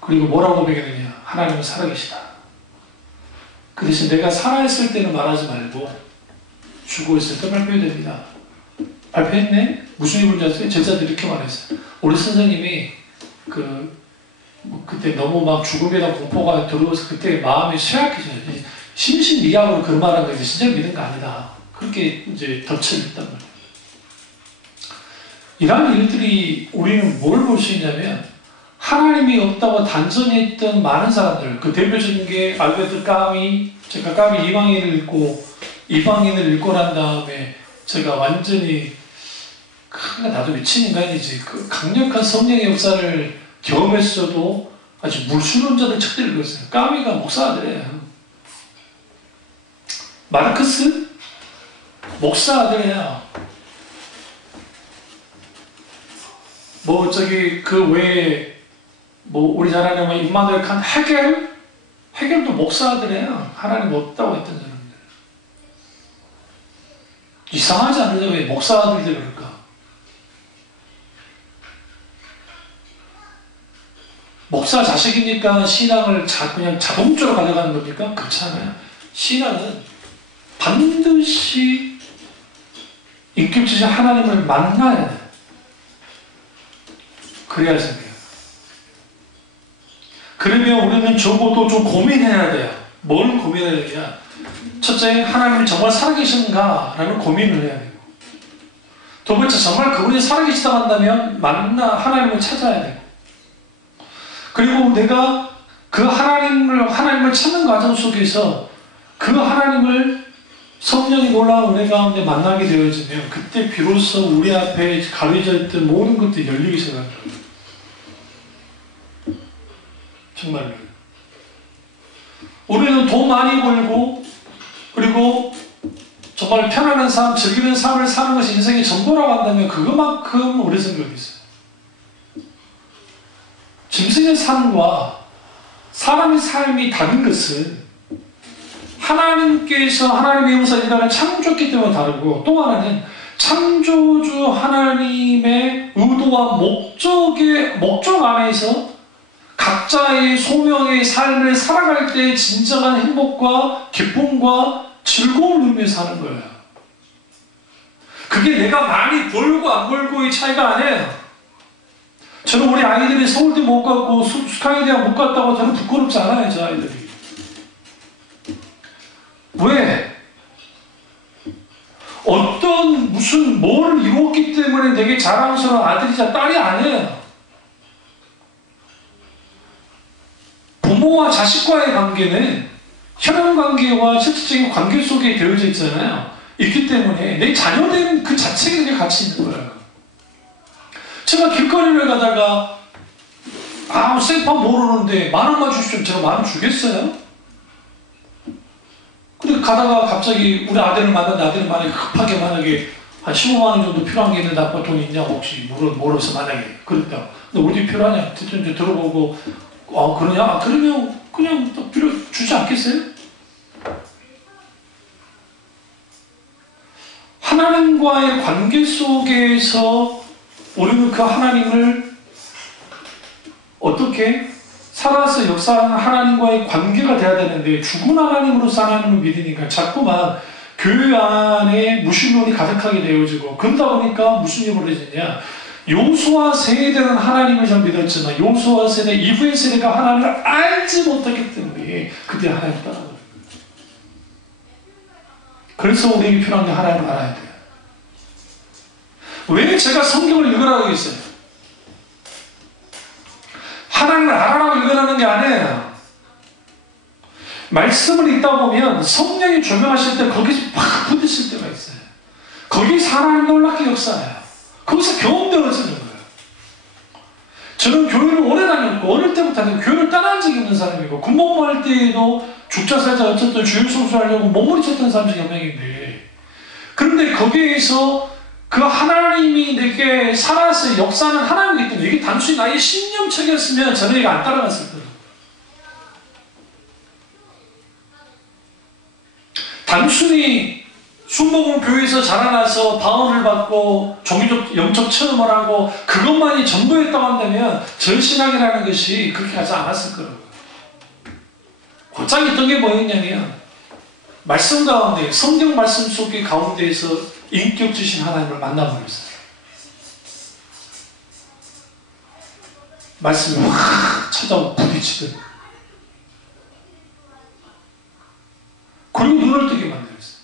그리고 뭐라고 고백했느냐? 하나님은 살아계시다. 그 대신 내가 살아있을 때는 말하지 말고 죽어 있을 때 발표해야 됩니다. 발표했네? 무슨 일인지 아세요? 제자들이 이렇게 말했어요. 우리 선생님이 그때 너무 막 죽음에 대한 공포가 들어와서 그때 마음이 쇠약해져요. 심신미약으로 그런 말한 거 진짜 믿은 거 아니다. 그렇게 이제 덫을 했단 말이에요. 이러한 일들이 우리는 뭘 볼 수 있냐면 하나님이 없다고 단정했던 많은 사람들, 그 대표적인 게 알베르트 까미, 제가 까미 이방인을 읽고 난 다음에 제가 완전히 나도 미친 인간이지. 그 강력한 성령의 역사를 경험했어도 아주 물수론자들 책들을 읽었어요. 까미가 목사 아들이에요. 마르크스? 목사 아들이에요. 그 외에 우리 잘 아는 임마누엘 칸트, 해겔도 목사 아들이에요. 하나님 없다고 했던 사람들. 이상하지 않느냐? 왜 목사 아들들 그럴까? 목사 자식이니까 신앙을 그냥 자동적으로 가져가는 겁니까? 그렇지 않아요. 신앙은 반드시 인격주신 하나님을 만나야 돼요. 그래야 생겨요. 그러면 우리는 적어도 좀 고민해야 돼요. 뭘 고민해야 되냐? 첫째, 하나님이 정말 살아계신가? 라는 고민을 해야 되고, 두 번째, 정말 그분이 살아계시다고 한다면 하나님을 찾아야 되고, 그리고 내가 그 하나님을 찾는 과정 속에서 그 하나님을 성령이 놀라운 은혜 가운데 만나게 되어지면 그때 비로소 우리 앞에 가려져 있던 모든 것들이 열리기 시작합니다. 정말로. 우리는 돈 많이 벌고 그리고 정말 편안한 삶, 즐기는 삶을 사는 것이 인생의 전부라고 한다면 그것만큼 우리 생각이 있어요. 짐승의 삶과 사람의 삶이 다른 것은 하나님께서 하나님의 형상을 인간을 창조했기 때문에 다르고, 또 하나는 창조주 하나님의 의도와 목적 안에서 각자의 소명의 삶을 살아갈 때 진정한 행복과 기쁨과 즐거움을 누리며 사는 거예요. 그게 내가 많이 벌고 안 벌고의 차이가 아니에요. 저는 우리 아이들이 서울대 못 갔고 스카이 대학 못 갔다고 저는 부끄럽지 않아요. 저 아이들이. 왜? 뭘 이루었기 때문에 내게 자랑스러운 아들이자 딸이 아니에요. 부모와 자식과의 관계는 혈연관계와 실질적인 관계 속에 되어져 있잖아요. 있기 때문에 내 자녀된 그 자체가 가치 있는 거예요. 제가 길거리를 가다가 생판 모르는데 10,000원만 주시면 제가 10,000원 주겠어요? 근데 가다가 갑자기 우리 아들을 만났는데 아들이 급하게 만약에 한 150,000원 정도 필요한 게 있는데 아빠 돈 있냐고 혹시 물어서 만약에 그랬다. 근데 어디 필요하냐? 대충 이제 들어보고 그러냐? 그러면 그냥 또 필요 주지 않겠어요? 하나님과의 관계 속에서 우리는 그 하나님을 어떻게 살아서 역사하는 하나님과의 관계가 돼야 되는데, 죽은 하나님으로서 하나님을 믿으니까 자꾸만 교회 안에 무신론이 가득하게 되어지고, 그러다 보니까 무슨 일이 벌어지냐? 요수아 세대는 하나님을 잘 믿었지만 요수아 세대 이후의 세대가 하나님을 알지 못하기 때문에 그때 하나님을 따라가는 거예요. 그래서 우리에게 필요한 게 하나님을 알아야 돼요. 왜 제가 성경을 읽으라고 했어요? 하나님을 알아라고 읽으라는 게 아니에요. 말씀을 읽다 보면 성령이 조명하실 때 거기서 팍 부딪힐 때가 있어요. 거기서 하나님 놀랍게 역사해요. 거기서 경험되어지는 거예요. 저는 교회를 오래 다녔고 어릴 때부터 교회를 떠난 적이 없는 사람이고, 군복무 할 때에도 죽자 살자 어쨌든 주일 성수하려고 몸부림쳤던 사람 중에 한 명인데, 그런데 거기에서 그 하나님이 내게 살아서 역사하는 하나님이기 때문에 이게 단순히 나의 신념책이었으면 저는 이거 안 따라갔을 거예요. 단순히 순복음 교회에서 자라나서 방언을 받고 종교적 영적 체험을 하고 그것만이 전부였다고 한다면 전신학이라는 것이 그렇게 하지 않았을 거라고요. 곧장 있던 게 뭐였냐면 말씀 가운데, 성경 말씀 속의 가운데에서 인격주신 하나님을 만나버렸어요. 말씀이 확 찾아오고 부딪히더니, 그리고 눈을 뜨게 만들었어요.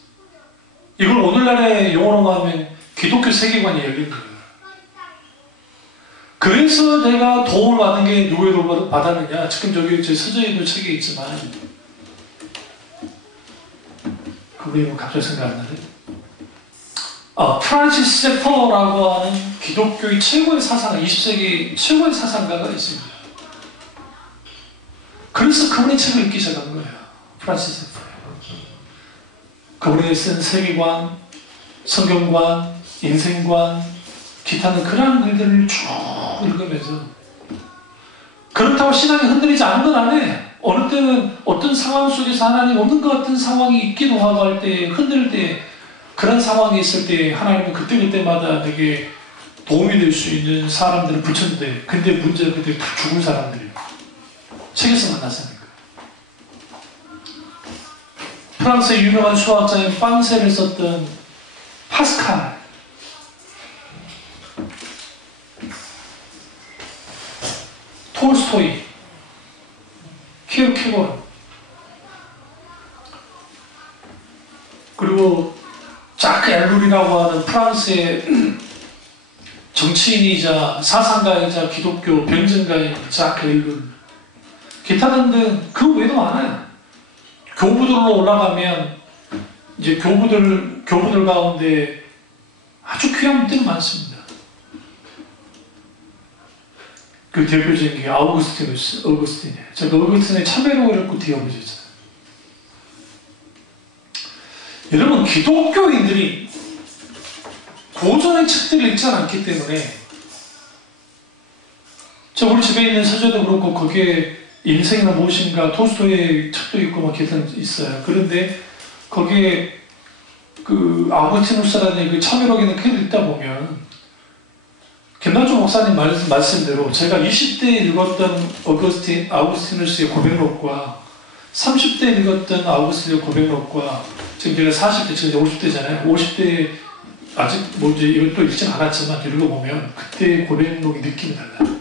이걸 오늘날의 용어로 하면 기독교 세계관이 열린 거예요. 그래서 내가 도움을 받는 게 누구의 도움을 받았느냐? 지금 저기 제 서재에도 책에 있지만, 그분이 뭐 갑자기 생각 안 나네. 프란시스 세퍼라고 하는 기독교의 최고의 사상, 20세기 최고의 사상가가 있습니다. 그래서 그분의 책을 읽기 시작한 거예요. 프란시스 세퍼. 그분이 쓴 세계관, 성경관, 인생관, 기타는 그러한 글들을 쭉 읽으면서, 그렇다고 신앙이 흔들리지 않은 건 아니에요. 어느 때는 어떤 상황 속에서 하나님 없는 것 같은 상황이 있기도 하고 할 때, 흔들 때, 그런 상황이 있을 때 하나님은 그때그때마다 내게 도움이 될 수 있는 사람들을 붙였는데, 근데 문제는 그때 다 죽은 사람들이에요. 책에서 만났으니까. 프랑스의 유명한 수학자인 빵셀을 썼던 파스칼, 톨스토이, 키르케고르, 그리고 자크 엘룰이라고 하는 프랑스의 정치인이자 사상가이자 기독교 변증가인 자크 엘룰, 기타 등등 그 외에도 많아요. 교부들로 올라가면 이제 교부들 가운데 아주 귀한 분들이 많습니다. 그 대표적인 게 어거스틴이에요. 제가 어거스틴의 참회록을 읽고 뒤어보셨잖아요. 여러분, 기독교인들이 고전의 책들을 읽지 않기 때문에, 저 우리 집에 있는 서재도 그렇고 거기에 인생이나 무엇인가 톨스토이의 책도 있고 막 계속 있어요. 그런데 거기에 그 아우구스티누스라는 그 참회록에는 글 읽다 보면, 김남주 목사님 말씀대로 제가 20대에 읽었던 아우구스티누스의 고백록과 30대에 읽었던 아우구스티누스의 고백록과, 지금 제가 40대, 지금 50대잖아요. 50대에 아직 뭐 이제 이걸 또 읽진 않았지만 읽어보면 그때의 고백록이 느낌이 달라요.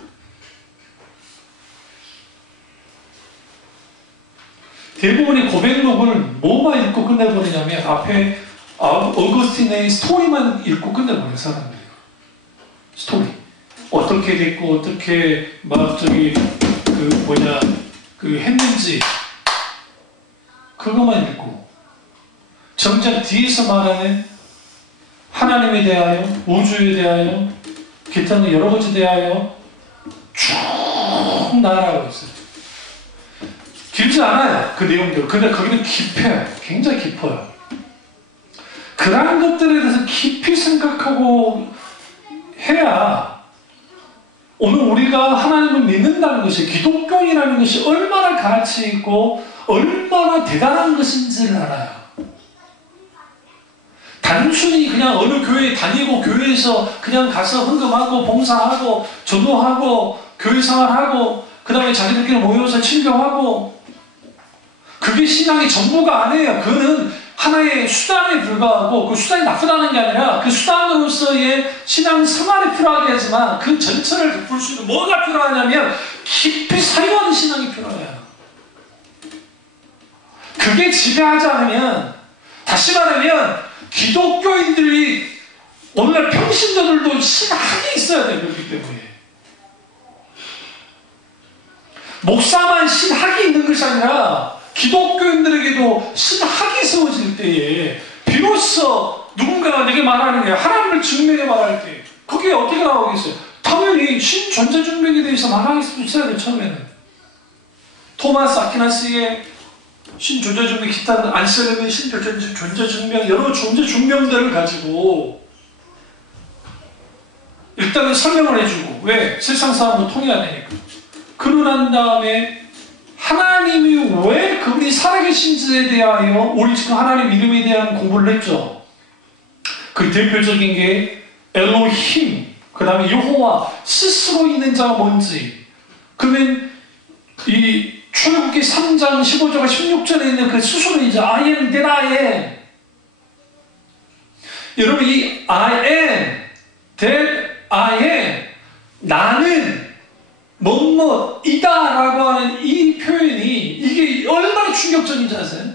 대부분의 고백록을 뭐만 읽고 끝내버리냐면, 앞에 어거스틴의 스토리만 읽고 끝내버려요, 사람들이. 스토리. 어떻게 됐고, 어떻게 막 했는지, 그것만 읽고, 정작 뒤에서 말하는 하나님에 대하여, 우주에 대하여, 기타는 여러 가지 대하여 쭉 나아가고 있어요. 길지 않아요, 그 내용들. 근데 거기는 깊어요. 굉장히 깊어요. 그러한 것들에 대해서 깊이 생각하고 해야 오늘 우리가 하나님을 믿는다는 것이, 기독교인이라는 것이 얼마나 가치 있고 얼마나 대단한 것인지를 알아요. 단순히 그냥 어느 교회에 다니고 교회에서 그냥 가서 헌금하고 봉사하고 전도하고 교회 생활하고 그 다음에 자기들끼리 모여서 친교하고, 그게 신앙의 전부가 아니에요. 그거는 하나의 수단에 불과하고, 그 수단이 나쁘다는 게 아니라 그 수단으로서의 신앙 생활이 필요하게 하지만, 그 전체를 베풀 수 있는 뭐가 필요하냐면 깊이 사유하는 신앙이 필요해요. 그게 지배하지 않으면, 다시 말하면 기독교인들이 오늘날 평신도들도 신학이 있어야 돼요. 그렇기 때문에 목사만 신학이 있는 것이 아니라 기독교인들에게도 신학이 세워질 때에 비로소 누군가가 내게 말하는 거예요. 하나님을 증명해 말할 때 거기에 어떻게 나오겠어요? 당연히 신존재 증명에 대해서 말하기 있어야 돼요. 처음에는 토마스 아퀴나스의 신존재 증명, 기타는 안셀름의 신존재 증명, 여러 존재 증명들을 가지고 일단은 설명을 해주고, 왜? 세상 사람도 통해야 되니까. 그러고 난 다음에 하나님이 왜 그분이 살아계신지에 대하여 우리 지금 하나님 이름에 대한 공부를 했죠. 그 대표적인 게 엘로힘, 그 다음에 여호와 스스로 있는 자가 뭔지. 그러면 이 출애굽기 3장 15절과 16절에 있는 그 수수료이죠. I am that I am. 여러분, 이 I am, that I am, 나는 뭐뭐이다 라고 하는 이 표현이 이게 얼마나 충격적인지 아세요?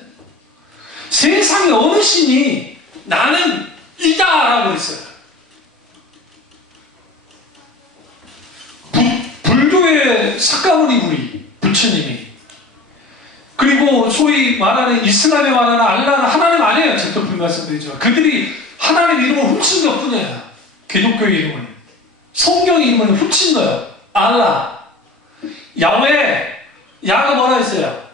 세상의 어느 신이 나는 이다 라고 했어요. 불교의 사가모니 부처님이, 그리고 소위 말하는 이슬람에 말하는 알라는 하나님 아니에요. 제가 분명히 말씀드리죠. 그들이 하나님 이름을 훔친 것 뿐이에요. 기독교의 이름을, 성경의 이름을 훔친 거예요. 알라, 야훼, 야가 뭐라 했어요?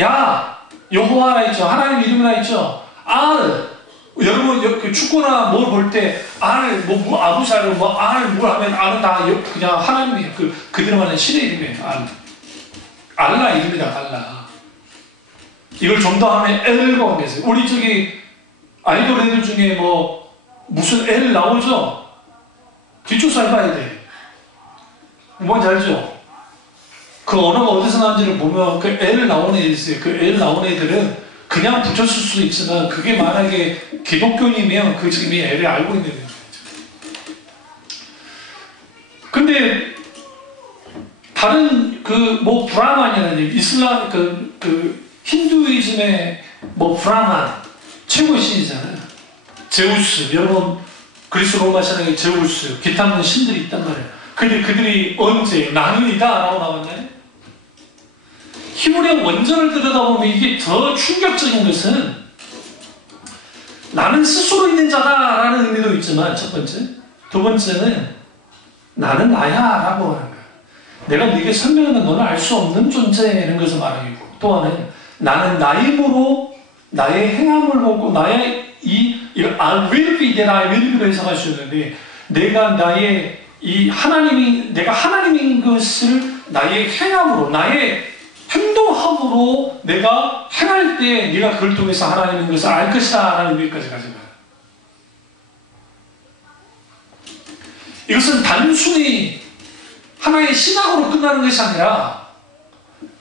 야, 여호와 하나 있죠. 하나님 이름 하나 있죠. 알, 여러분 축구나 뭘 볼 때 알, 뭐 아부샤를 뭐 알, 뭘 하면 알은 다 그냥 하나님이에요. 그들만의 신의 이름이에요. 알, 알라 이름이다. 알라. 이걸 좀 더 하면 L과 관계했어요. 우리 저기 아이돌 애들 중에 뭐 무슨 L 나오죠? 뒷조사 해봐야 돼. 뭔지 알죠? 그 언어가 어디서 나온지를 보면 그 L 나오는 애들 있어요. 그 L 나오는 애들은 그냥 붙였을 수도 있지만 그게 만약에 기독교인이면 그 지금 이 L을 알고 있는 거예요. 근데 다른 그 뭐 브라만이라는 얘기, 이슬람 그 힌두이즘의 뭐 브라만 최고의 신이잖아요. 제우스, 여러분 그리스 로마 신앙에 제우스, 기타 많은 신들이 있단 말이에요. 근데 그들이 언제 나는이다 라고 나왔나요? 히브리어 원전을 들여다보면 이게 더 충격적인 것은 나는 스스로 있는 자다라는 의미도 있지만 첫 번째, 두 번째는 나는 나야 라고 하는 거예요. 내가 네게 설명하는 너는 알 수 없는 존재라는 것을 말하겠고, 또 하나는 나는 나임으로 나의 행함을 보고 나의 이걸 I will be that I will be로 해석할 수 있는데, 내가 나의 이 하나님이, 내가 하나님인 것을 나의 행함으로, 나의 행동함으로 내가 행할 때 네가 그걸 통해서 하나님인 것을 알 것이다 라는 의미까지 가져가요. 이것은 단순히 하나의 신학으로 끝나는 것이 아니라,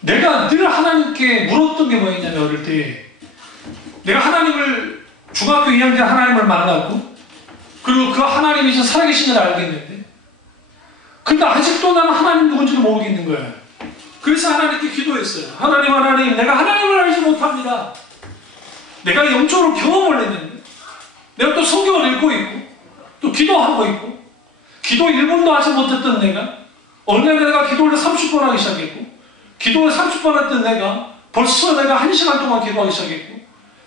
내가 늘 하나님께 물었던 게 뭐였냐면, 어릴 때 내가 하나님을, 중학교 2학년 때 하나님을 만났고, 그리고 그 하나님이 저 살아계신 걸 알겠는데, 근데 아직도 나는 하나님 누군지를 모르겠는 거예요. 그래서 하나님께 기도했어요. 하나님, 내가 하나님을 알지 못합니다. 내가 영적으로 경험을 했는데, 내가 또 성경을 읽고 있고, 또 기도하고 있고, 기도 1분도 하지 못했던 내가, 어느 날 내가 기도를 30번 하기 시작했고, 기도를 30번 했던 내가, 벌써 내가 1시간 동안 기도하기 시작했고,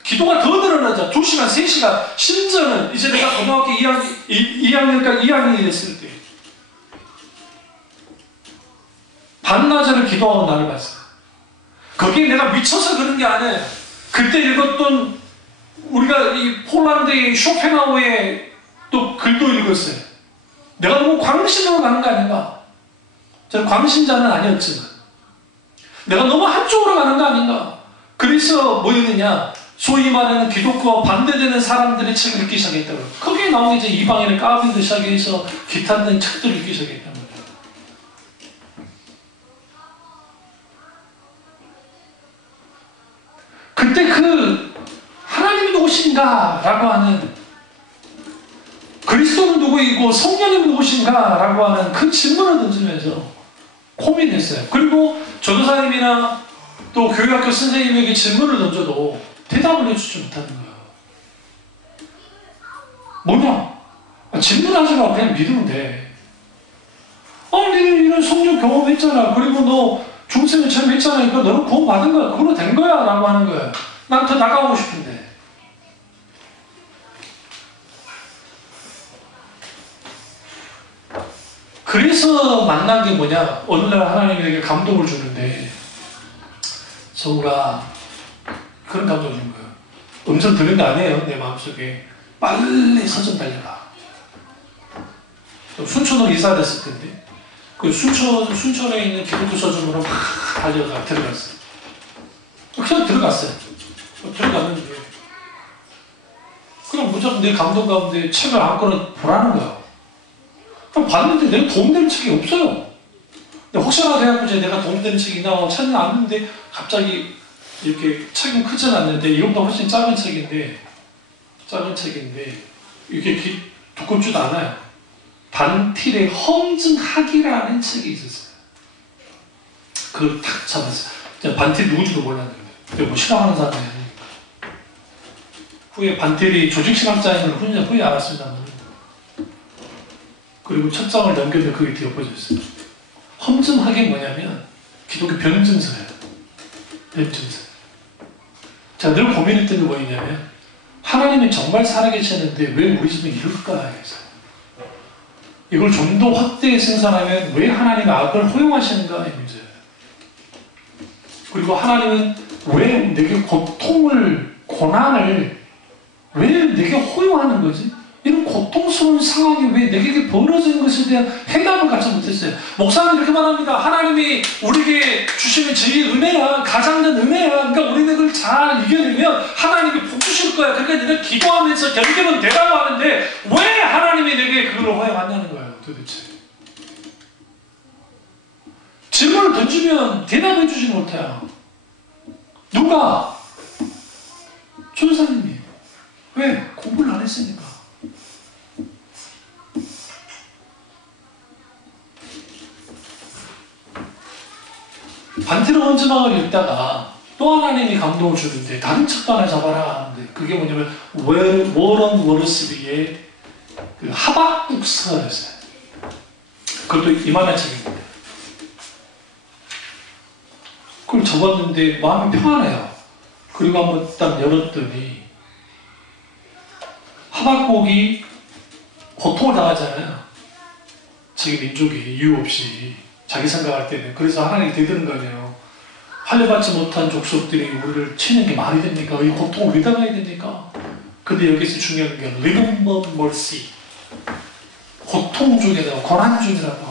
기도가 더 늘어나자 2시간, 3시간, 심지어는 이제 내가 고등학교 2학년이 됐을 때, 반나절을 기도하고 나를 봤어요. 거기에 내가 미쳐서 그런 게 아니에요. 그때 읽었던, 우리가 이 폴란드의 쇼펜하우의 또 글도 읽었어요. 내가 너무 광신으로 가는 거 아닌가? 저는 광신자는 아니었지만 내가 너무 한쪽으로 가는 거 아닌가? 그래서 뭐였느냐? 소위 말하는 기독교와 반대되는 사람들의 책을 읽기 시작했다고요. 거기에 나오는 이제 이방인의 까빈도 시작해서 기타 등의 책들을 읽기 시작했단 말이에요. 그때 그 하나님이 누구신가? 라고 하는, 그리스도는 누구이고 성령님은 누구신가? 라고 하는 그 질문을 던지면서 고민했어요. 그리고 전도사님이나 또 교회학교 선생님에게 질문을 던져도 대답을 해주지 못하는 거예요. 뭐냐? 질문하지 말고 그냥 믿으면 돼. 니는 이런 성령 경험했잖아. 그리고 너 중생을 처음 했잖아. 그러니까 너는 구원받은 거야. 그걸로 된 거야. 라고 하는 거야. 난 더 나가고 싶은데. 그래서 만난 게 뭐냐? 어느 날 하나님이 내게 감동을 주는데, 성우가 그런 감동을 주는 거예요. 음성 들은 거 아니에요. 내 마음속에. 빨리 서점 달려가. 순천으로 이사를 했을 텐데, 그 순천에 있는 기독교 서점으로 막 달려가 들어갔어요. 그냥 들어갔어요. 들어갔는데, 그냥 무조건 내 감동 가운데 책을 아무거나 보라는 거야. 봤는데 내가 도움되는 책이 없어요. 근데 혹시나 돼갖고 이제 내가 도움되는 책이 있나 찾아놨는데 갑자기 이렇게 책은 크진 않는데 이것보다 훨씬 작은 책인데 이게 두껍지도 않아요. 반틸의 험증학이라는 책이 있었어요. 그걸 탁 잡았어요. 반틸 누군지도 몰랐는데 뭐 싫어하는 사람이 아니니까. 후에 반틸이 조직신학자인 걸 후에 알았습니다. 그리고 첫 장을 넘겼는데 그게 뒤엎어졌어요. 험증학이 뭐냐면 기독교 변증서예요. 변증서. 제가 늘 고민했던 게 뭐였냐면 하나님이 정말 살아계시는데 왜 우리 집은 이럴까 해서 이걸 좀 더 확대해 생산하면 왜 하나님이 악을 허용하시는가의 문제예요. 그리고 하나님은 왜 내게 고통을, 고난을 왜 내게 허용하는 거지? 이런 고통스러운 상황이 왜 내게 벌어지는 것에 대한 해답을 갖지 못했어요. 목사님 이렇게 말합니다. 하나님이 우리에게 주시는 제일 은혜야, 가장 큰 은혜야. 그러니까 우리는 그걸 잘 이겨내면 하나님이 복 주실 거야. 그러니까 내가 기도하면서 견디면 되라고 하는데 왜 하나님이 내게 그걸 허용한다는 거예요, 도대체. 질문을 던지면 대답해 주지 못해요. 누가? 전사님이. 왜? 공부를 안 했으니까. 반티로 헌증학을 읽다가 또 하나님이 감동을 주는데 다른 책도 하나 잡아라 하는데 그게 뭐냐면 워런 워러스비의 그 하박국서였어요. 그것도 이만한 책입니다. 그걸 접었는데 마음이 평안해요. 그리고 한번 딱 열었더니 하박국이 고통을 당하잖아요. 자기 민족이 이유 없이 자기 생각할 때는. 그래서 하나님이 대드는 거 아니에요. 할례받지 못한 족속들이 우리를 치는 게 말이 됩니까? 이 고통을 왜 당해야 됩니까? 근데 여기서 중요한 게 remember mercy. 고통 중에라도 고난 중이라도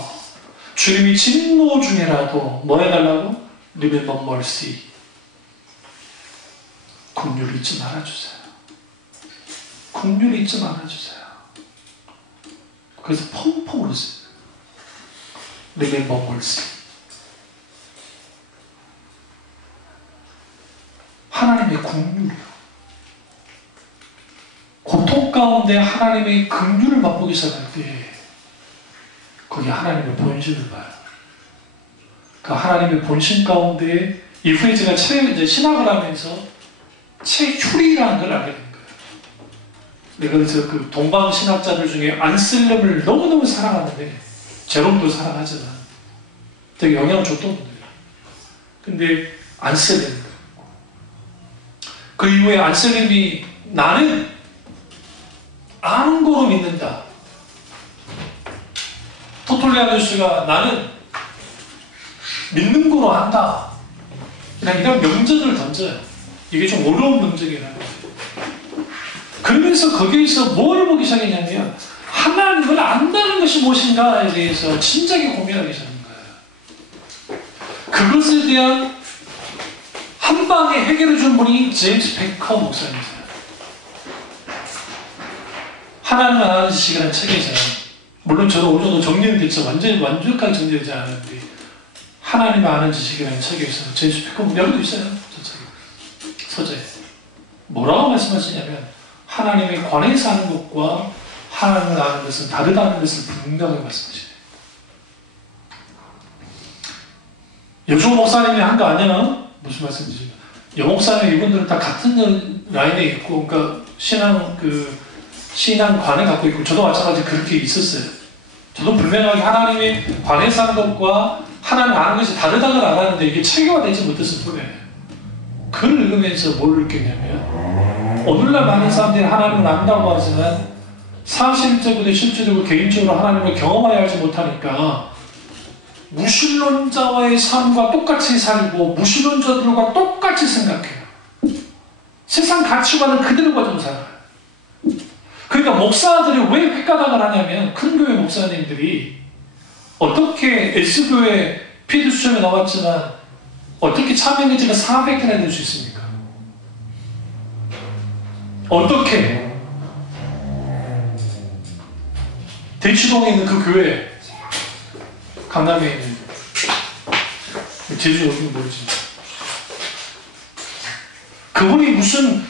주님이 진노 중에라도 뭐 해달라고? remember mercy. 긍휼 잊지 말아주세요. 긍휼 잊지 말아주세요. 그래서 펑펑 울었어요. remember mercy. 하나님의 긍휼이요. 고통 가운데 하나님의 긍휼을 맛보기 시작할 때 거기 하나님의 본신을 봐요. 그 하나님의 본신 가운데 이후에 제가 이제 신학을 하면서 체휴리라는 걸 알게 된 거예요. 내가 그래서 그 동방 신학자들 중에 안셀름을 너무너무 사랑하는데 제롬도 사랑하지만 되게 영향을 줬던 분들이에요. 근데 안셀름 그 이후에 안셀름이 나는 아는 거로 믿는다. 토톨리아누스가 나는 믿는 거로 한다. 그냥 이런 명제들을 던져요. 이게 좀 어려운 명제긴 한데. 그러면서 거기에서 뭘 보기 시작했냐면 하나님을 안다는 것이 무엇인가에 대해서 진작에 고민하기 시작한 거예요. 그것에 대한 한 방에 해결해 준 분이 제임스 베커 목사님이세요. 하나님을 아는 지식이라는 책에서는 물론 저도 어느 정도 정리는 됐죠. 완벽하게 정리되지 않았는데 하나님을 아는 지식이라는 책에서 제임스 베커 여기도 있어요. 저 책에. 서재에. 뭐라고 말씀하시냐면 하나님의 관해서 아는 것과 하나님을 아는 것은 다르다는 것을 분명하게 말씀하시네요. 여주 목사님이 한 거 아니야? 무슨 말씀이지? 여목사님 이분들은 다 같은 라인에 있고, 그러니까 신앙관을 갖고 있고, 저도 마찬가지 그렇게 있었어요. 저도 분명하게 하나님의 관해서 하는 것과 하나님 아는 것이 다르다고 알았는데 이게 체계화되지 못했을 뿐이에요. 글을 읽으면서 뭘 느꼈냐면 오늘날 많은 사람들이 하나님을 안다고 하지만 사실적으로 실제적으로 개인적으로 하나님을 경험하여 알지 못하니까 무신론자와의 삶과 똑같이 살고 무신론자들과 똑같이 생각해요. 세상 가치관은 그대로 가지고 살아요. 그러니까 목사들이 왜 획가닥을 하냐면 큰 교회 목사님들이 어떻게 S교회 피드수점에 나왔지만 어떻게 참여인지가 400개나 될 수 있습니까? 어떻게 대치동에 있는 그 교회 강남에 있는 제주 어딘지 모르지. 그분이 무슨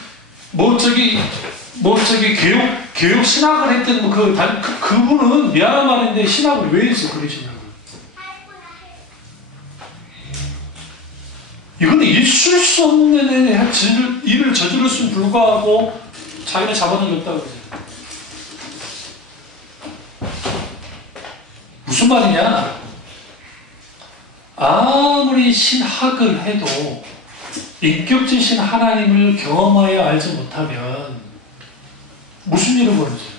교육 신학을 했던 그분은 미안한 말인데 신학을 왜 해서 그러시냐고. 이건 있을 수 없는 일을 저질렀음에 불구하고 자기는 잡아당겼다고 그러죠. 무슨 말이냐? 아무리 신학을 해도 인격지신 하나님을 경험하여 알지 못하면 무슨 일을 벌어져요?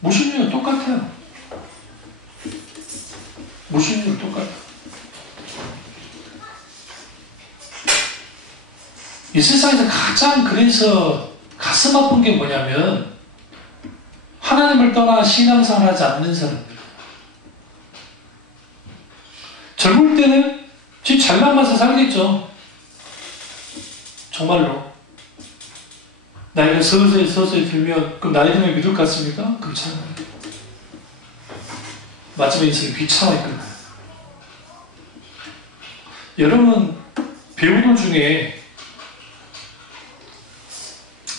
무슨 일은 똑같아요. 무슨 일은 똑같아요. 이 세상에서 가장 그래서 가슴 아픈 게 뭐냐면 하나님을 떠나 신앙생활 하지 않는 사람들. 젊을 때는 진짜 잘난 맛에 살겠죠. 정말로. 나이가 서서히 들면 그럼 나이 들면 믿을 것 같습니까? 그렇지 않아요. 마지막에 인생이 비참하게 끝나요. 여러분 배우들 중에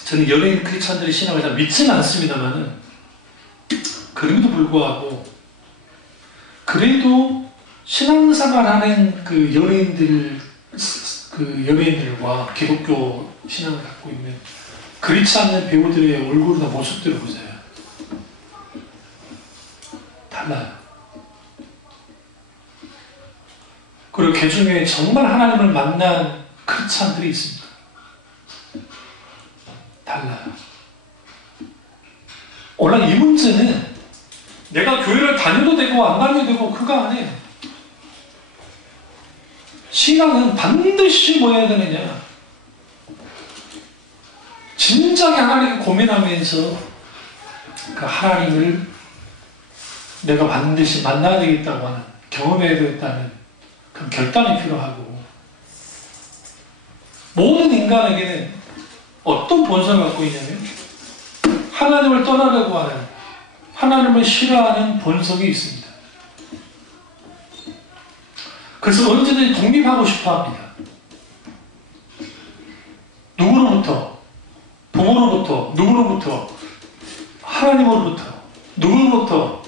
저는 연예인 크리스찬들의 신앙을 잘 믿지는 않습니다만은 그럼에도 불구하고 그래도 신앙생활하는 그 연예인들과 기독교 신앙을 갖고 있는 그렇지 않는 배우들의 얼굴이나 모습들을 보세요. 달라요. 그리고 그 중에 정말 하나님을 만난 크리스찬들이 있습니다. 달라요. 오늘 이 문제는 내가 교회를 다녀도 되고 안 다녀도 되고 그거 아니에요. 신앙은 반드시 뭐 해야 되느냐? 진작에 하나님을 고민하면서 그 하나님을 내가 반드시 만나야 되겠다고 하는, 경험해야 되겠다는 그런 결단이 필요하고, 모든 인간에게는 어떤 본성을 갖고 있냐면 하나님을 떠나려고 하는, 하나님을 싫어하는 본성이 있습니다. 그래서 언제든지 독립하고 싶어 합니다. 누구로부터? 부모로부터? 누구로부터? 하나님으로부터? 누구로부터?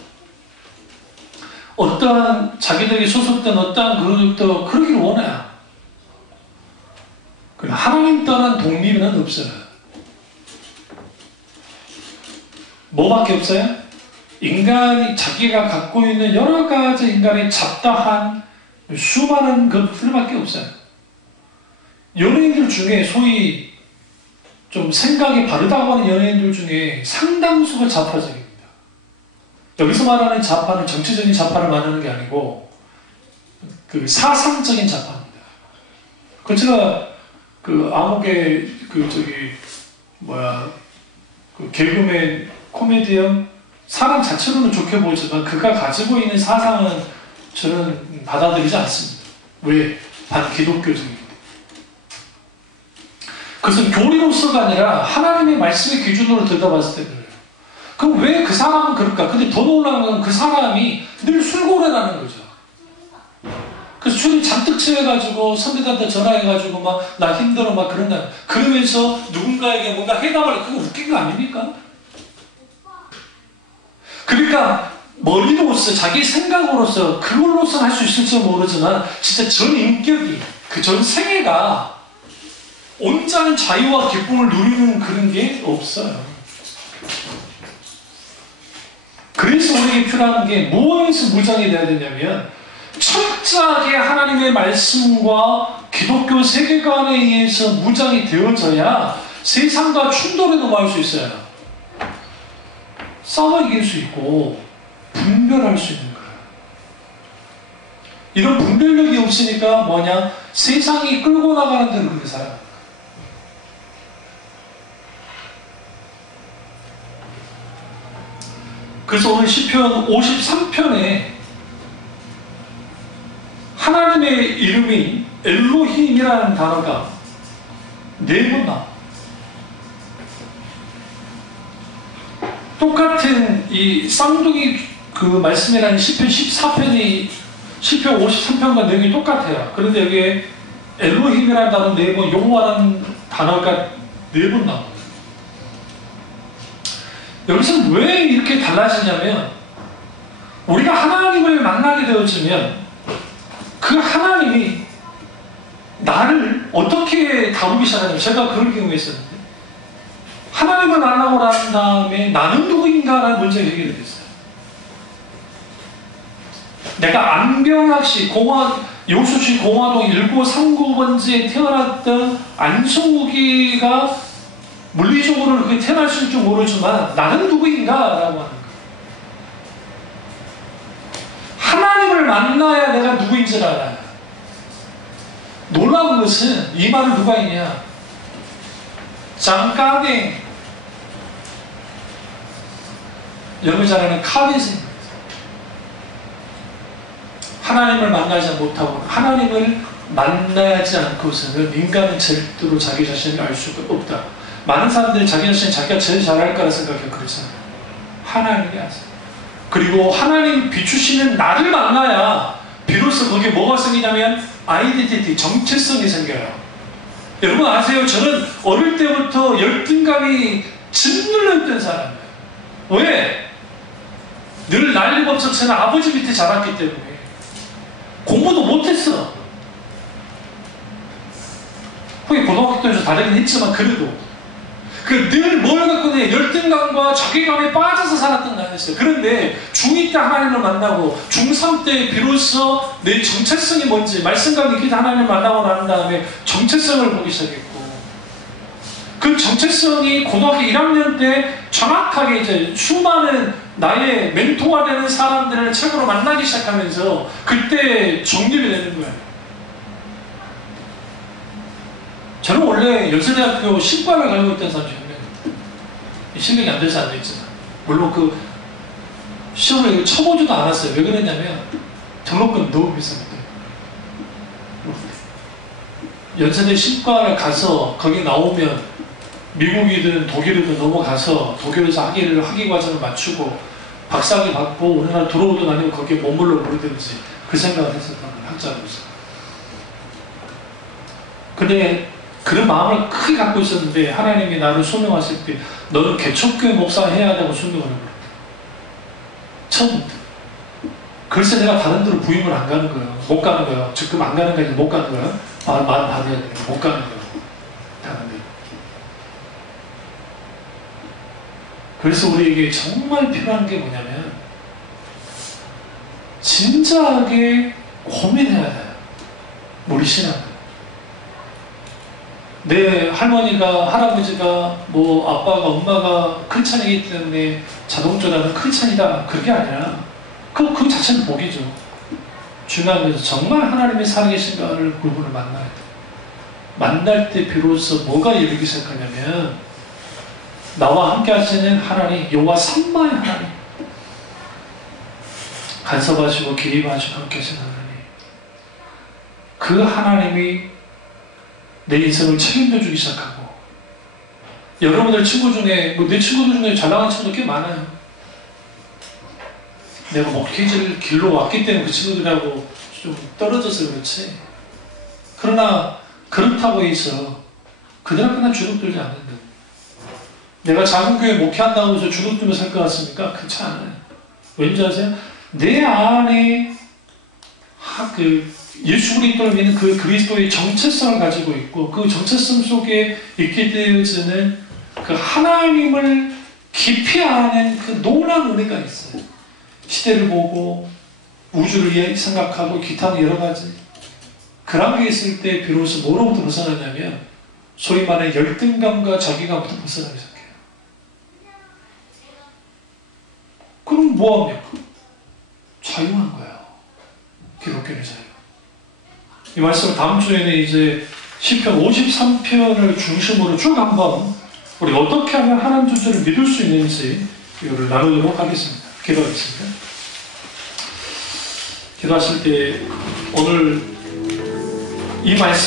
어떠한 자기들에게 소속된 어떠한 그룹부터 그러기를 원해요. 하나님 떠난 독립은 없어요. 뭐밖에 없어요? 인간이 자기가 갖고 있는 여러 가지 인간의 잡다한 수많은 것들밖에 없어요. 연예인들 중에 소위 좀 생각이 바르다고 하는 연예인들 중에 상당수가 좌파적입니다. 여기서 말하는 좌파는 정치적인 좌파를 말하는 게 아니고 그 사상적인 좌파입니다. 그 제가 그 암흑의 그 개그맨 코미디언 사람 자체로는 좋게 보이지만 그가 가지고 있는 사상은 저는 받아들이지 않습니다. 왜? 반기독교적입니다. 그것은 교리로서가 아니라 하나님의 말씀의 기준으로 들여다봤을 때 그래요. 그럼 왜 그 사람은 그럴까? 근데 더 놀라운 건 그 사람이 늘 술고래라는 거죠. 그래서 술이 잔뜩 취해가지고 선배들한테 전화해가지고 막 나 힘들어 막 그런다. 그러면서 누군가에게 뭔가 해답을, 그거 웃긴 거 아닙니까? 그러니까 머리로서 자기 생각으로서 그걸로서 할 수 있을지 모르지만 진짜 전 인격이, 그 전 생애가 온전한 자유와 기쁨을 누리는 그런 게 없어요. 그래서 우리에게 필요한 게 무엇에서 무장이 되어야 되냐면 철저하게 하나님의 말씀과 기독교 세계관에 의해서 무장이 되어져야 세상과 충돌에 넘어갈 수 있어요. 싸워 이길 수 있고 분별할 수 있는 거예요. 이런 분별력이 없으니까 뭐냐? 세상이 끌고 나가는 대로 그렇게 살아요. 그래서 오늘 시편 53편에 하나님의 이름이 엘로힘이라는 단어가 4번 나와요. 똑같은 이 쌍둥이 그 말씀이라는 시편 14편이 시편 53편과 내용이 똑같아요. 그런데 여기에 엘로힘이라는 단어 4번, 여호와라는 단어가 4번 나옵니다. 여기서 왜 이렇게 달라지냐면, 우리가 하나님을 만나게 되어지면 그 하나님이 나를 어떻게 다루기 시작하냐면, 제가 그런 경우가 있었는데, 하나님을 만나고 난 다음에 나는 누구인가라는 문제가 해결이 됐어요. 내가 안병학시 여수시 공화동 1939번지에 태어났던 안성욱이가 물리적으로는 그게 태어날 수 있을 줄 모르지만 나는 누구인가? 라고 하는 거예요. 하나님을 만나야 내가 누구인지를 알아요. 놀라운 것은 이 말을 누가 했냐? 장가게, 여러분 잘 아는 카빈입니다. 하나님을 만나지 못하고, 하나님을 만나지 않고서는 인간은 절대로 자기 자신을 알 수가 없다. 많은 사람들이 자기 자신이 자기가 제일 잘할 거라 생각해. 그렇잖아요. 하나님이 아세요. 그리고 하나님 비추시는 나를 만나야 비로소 거기에 뭐가 생기냐면 아이덴티티, 정체성이 생겨요. 여러분 아세요? 저는 어릴 때부터 열등감이 짓눌렸던 사람이에요. 왜? 늘 난리법석처럼 아버지 밑에 자랐기 때문에. 공부도 못했어. 거기 고등학교 때에서 다르긴 했지만 그래도 늘 뭘 갖고 내 열등감과 자괴감에 빠져서 살았던 나였어요. 그런데 중2 때 하나님을 만나고 중3 때 비로소 내 정체성이 뭔지 말씀과 믿기 하나님을 만나고 난 다음에 정체성을 보기 시작했고, 그 정체성이 고등학교 1학년 때 정확하게 이제 수많은 나의 멘토가 되는 사람들을 책으로 만나기 시작하면서 그때 정립이 되는 거예요. 저는 원래 연세대학교 신과를 가지고 있던 사람이에요. 실력이 안 돼서 안 됐지만, 물론 그 시험을 쳐보지도 않았어요. 왜 그랬냐면 등록금 너무 비쌉니다. 연세대 신과를 가서 거기 나오면 미국이든 독일이든 넘어가서 독일에서 학위 과정을 맞추고 박사학위 받고 우리나라 들어오든 아니면 거기에 머물러 버리든지 그 생각을 했었던 거예요. 학자로서. 근데 그런 마음을 크게 갖고 있었는데 하나님이 나를 소명하실 때 너는 개척교회 목사 해야 되고 소명을 해버렸다. 처음부터. 글쎄 내가 다른 데로 부임을 안 가는 거예요. 못 가는 거예요. 지금 안 가는 게 아니라 못 가는 거예요. 말 받아야 돼요. 못 가는 거예요. 다른 데. 그래서 우리에게 정말 필요한 게 뭐냐면 진지하게 고민해야 돼요. 우리 신앙을. 내 할머니가, 할아버지가, 아빠가, 엄마가 크리스찬이기 때문에 자동적으로 나는 크리스찬이다. 그게 아니라 그 자체는 복이죠. 중요한 것은 정말 하나님의 살아계신가를 그분을 만나야 돼. 만날 때 비로소 뭐가 열리기 시작하냐면 나와 함께 하시는 하나님, 여호와 삼마의 하나님, 간섭하시고 기립하시고 함께 하시는 하나님, 그 하나님이 내 인생을 책임져 주기 시작하고, 여러분들 친구 중에 내 친구들 중에 잘 나가는 친구도 꽤 많아요. 내가 목회자를 길로 왔기 때문에 그 친구들하고 좀 떨어져서 그렇지. 그러나 그렇다고 해서 그들 앞에 주눅들지 않는다. 내가 작은 교회 목회한다고 해서 주눅들며 살 것 같습니까? 그렇지 않아요. 왠지 아세요? 내 안에 예수 그리스도를 믿는 그 그리스도의 정체성을 가지고 있고, 그 정체성 속에 있게 되어지는 그 하나님을 깊이 아는 그 놀라운 은혜가 있어요. 시대를 보고 우주를 생각하고 기타 여러 가지 그런 게 있을 때 비로소 뭐로부터 벗어나냐면 소위 말하는 열등감과 자기감부터 벗어나기 시작해요. 그럼 뭐합니까? 자유한 거예요. 기독교의 자유. 이 말씀을 다음 주에는 이제 시편 53편을 중심으로 쭉 한번 우리 어떻게 하면 하나님 존재를 믿을 수 있는지 이거를 나누도록 하겠습니다. 기도하겠습니다. 기도하실 때 오늘 이 말씀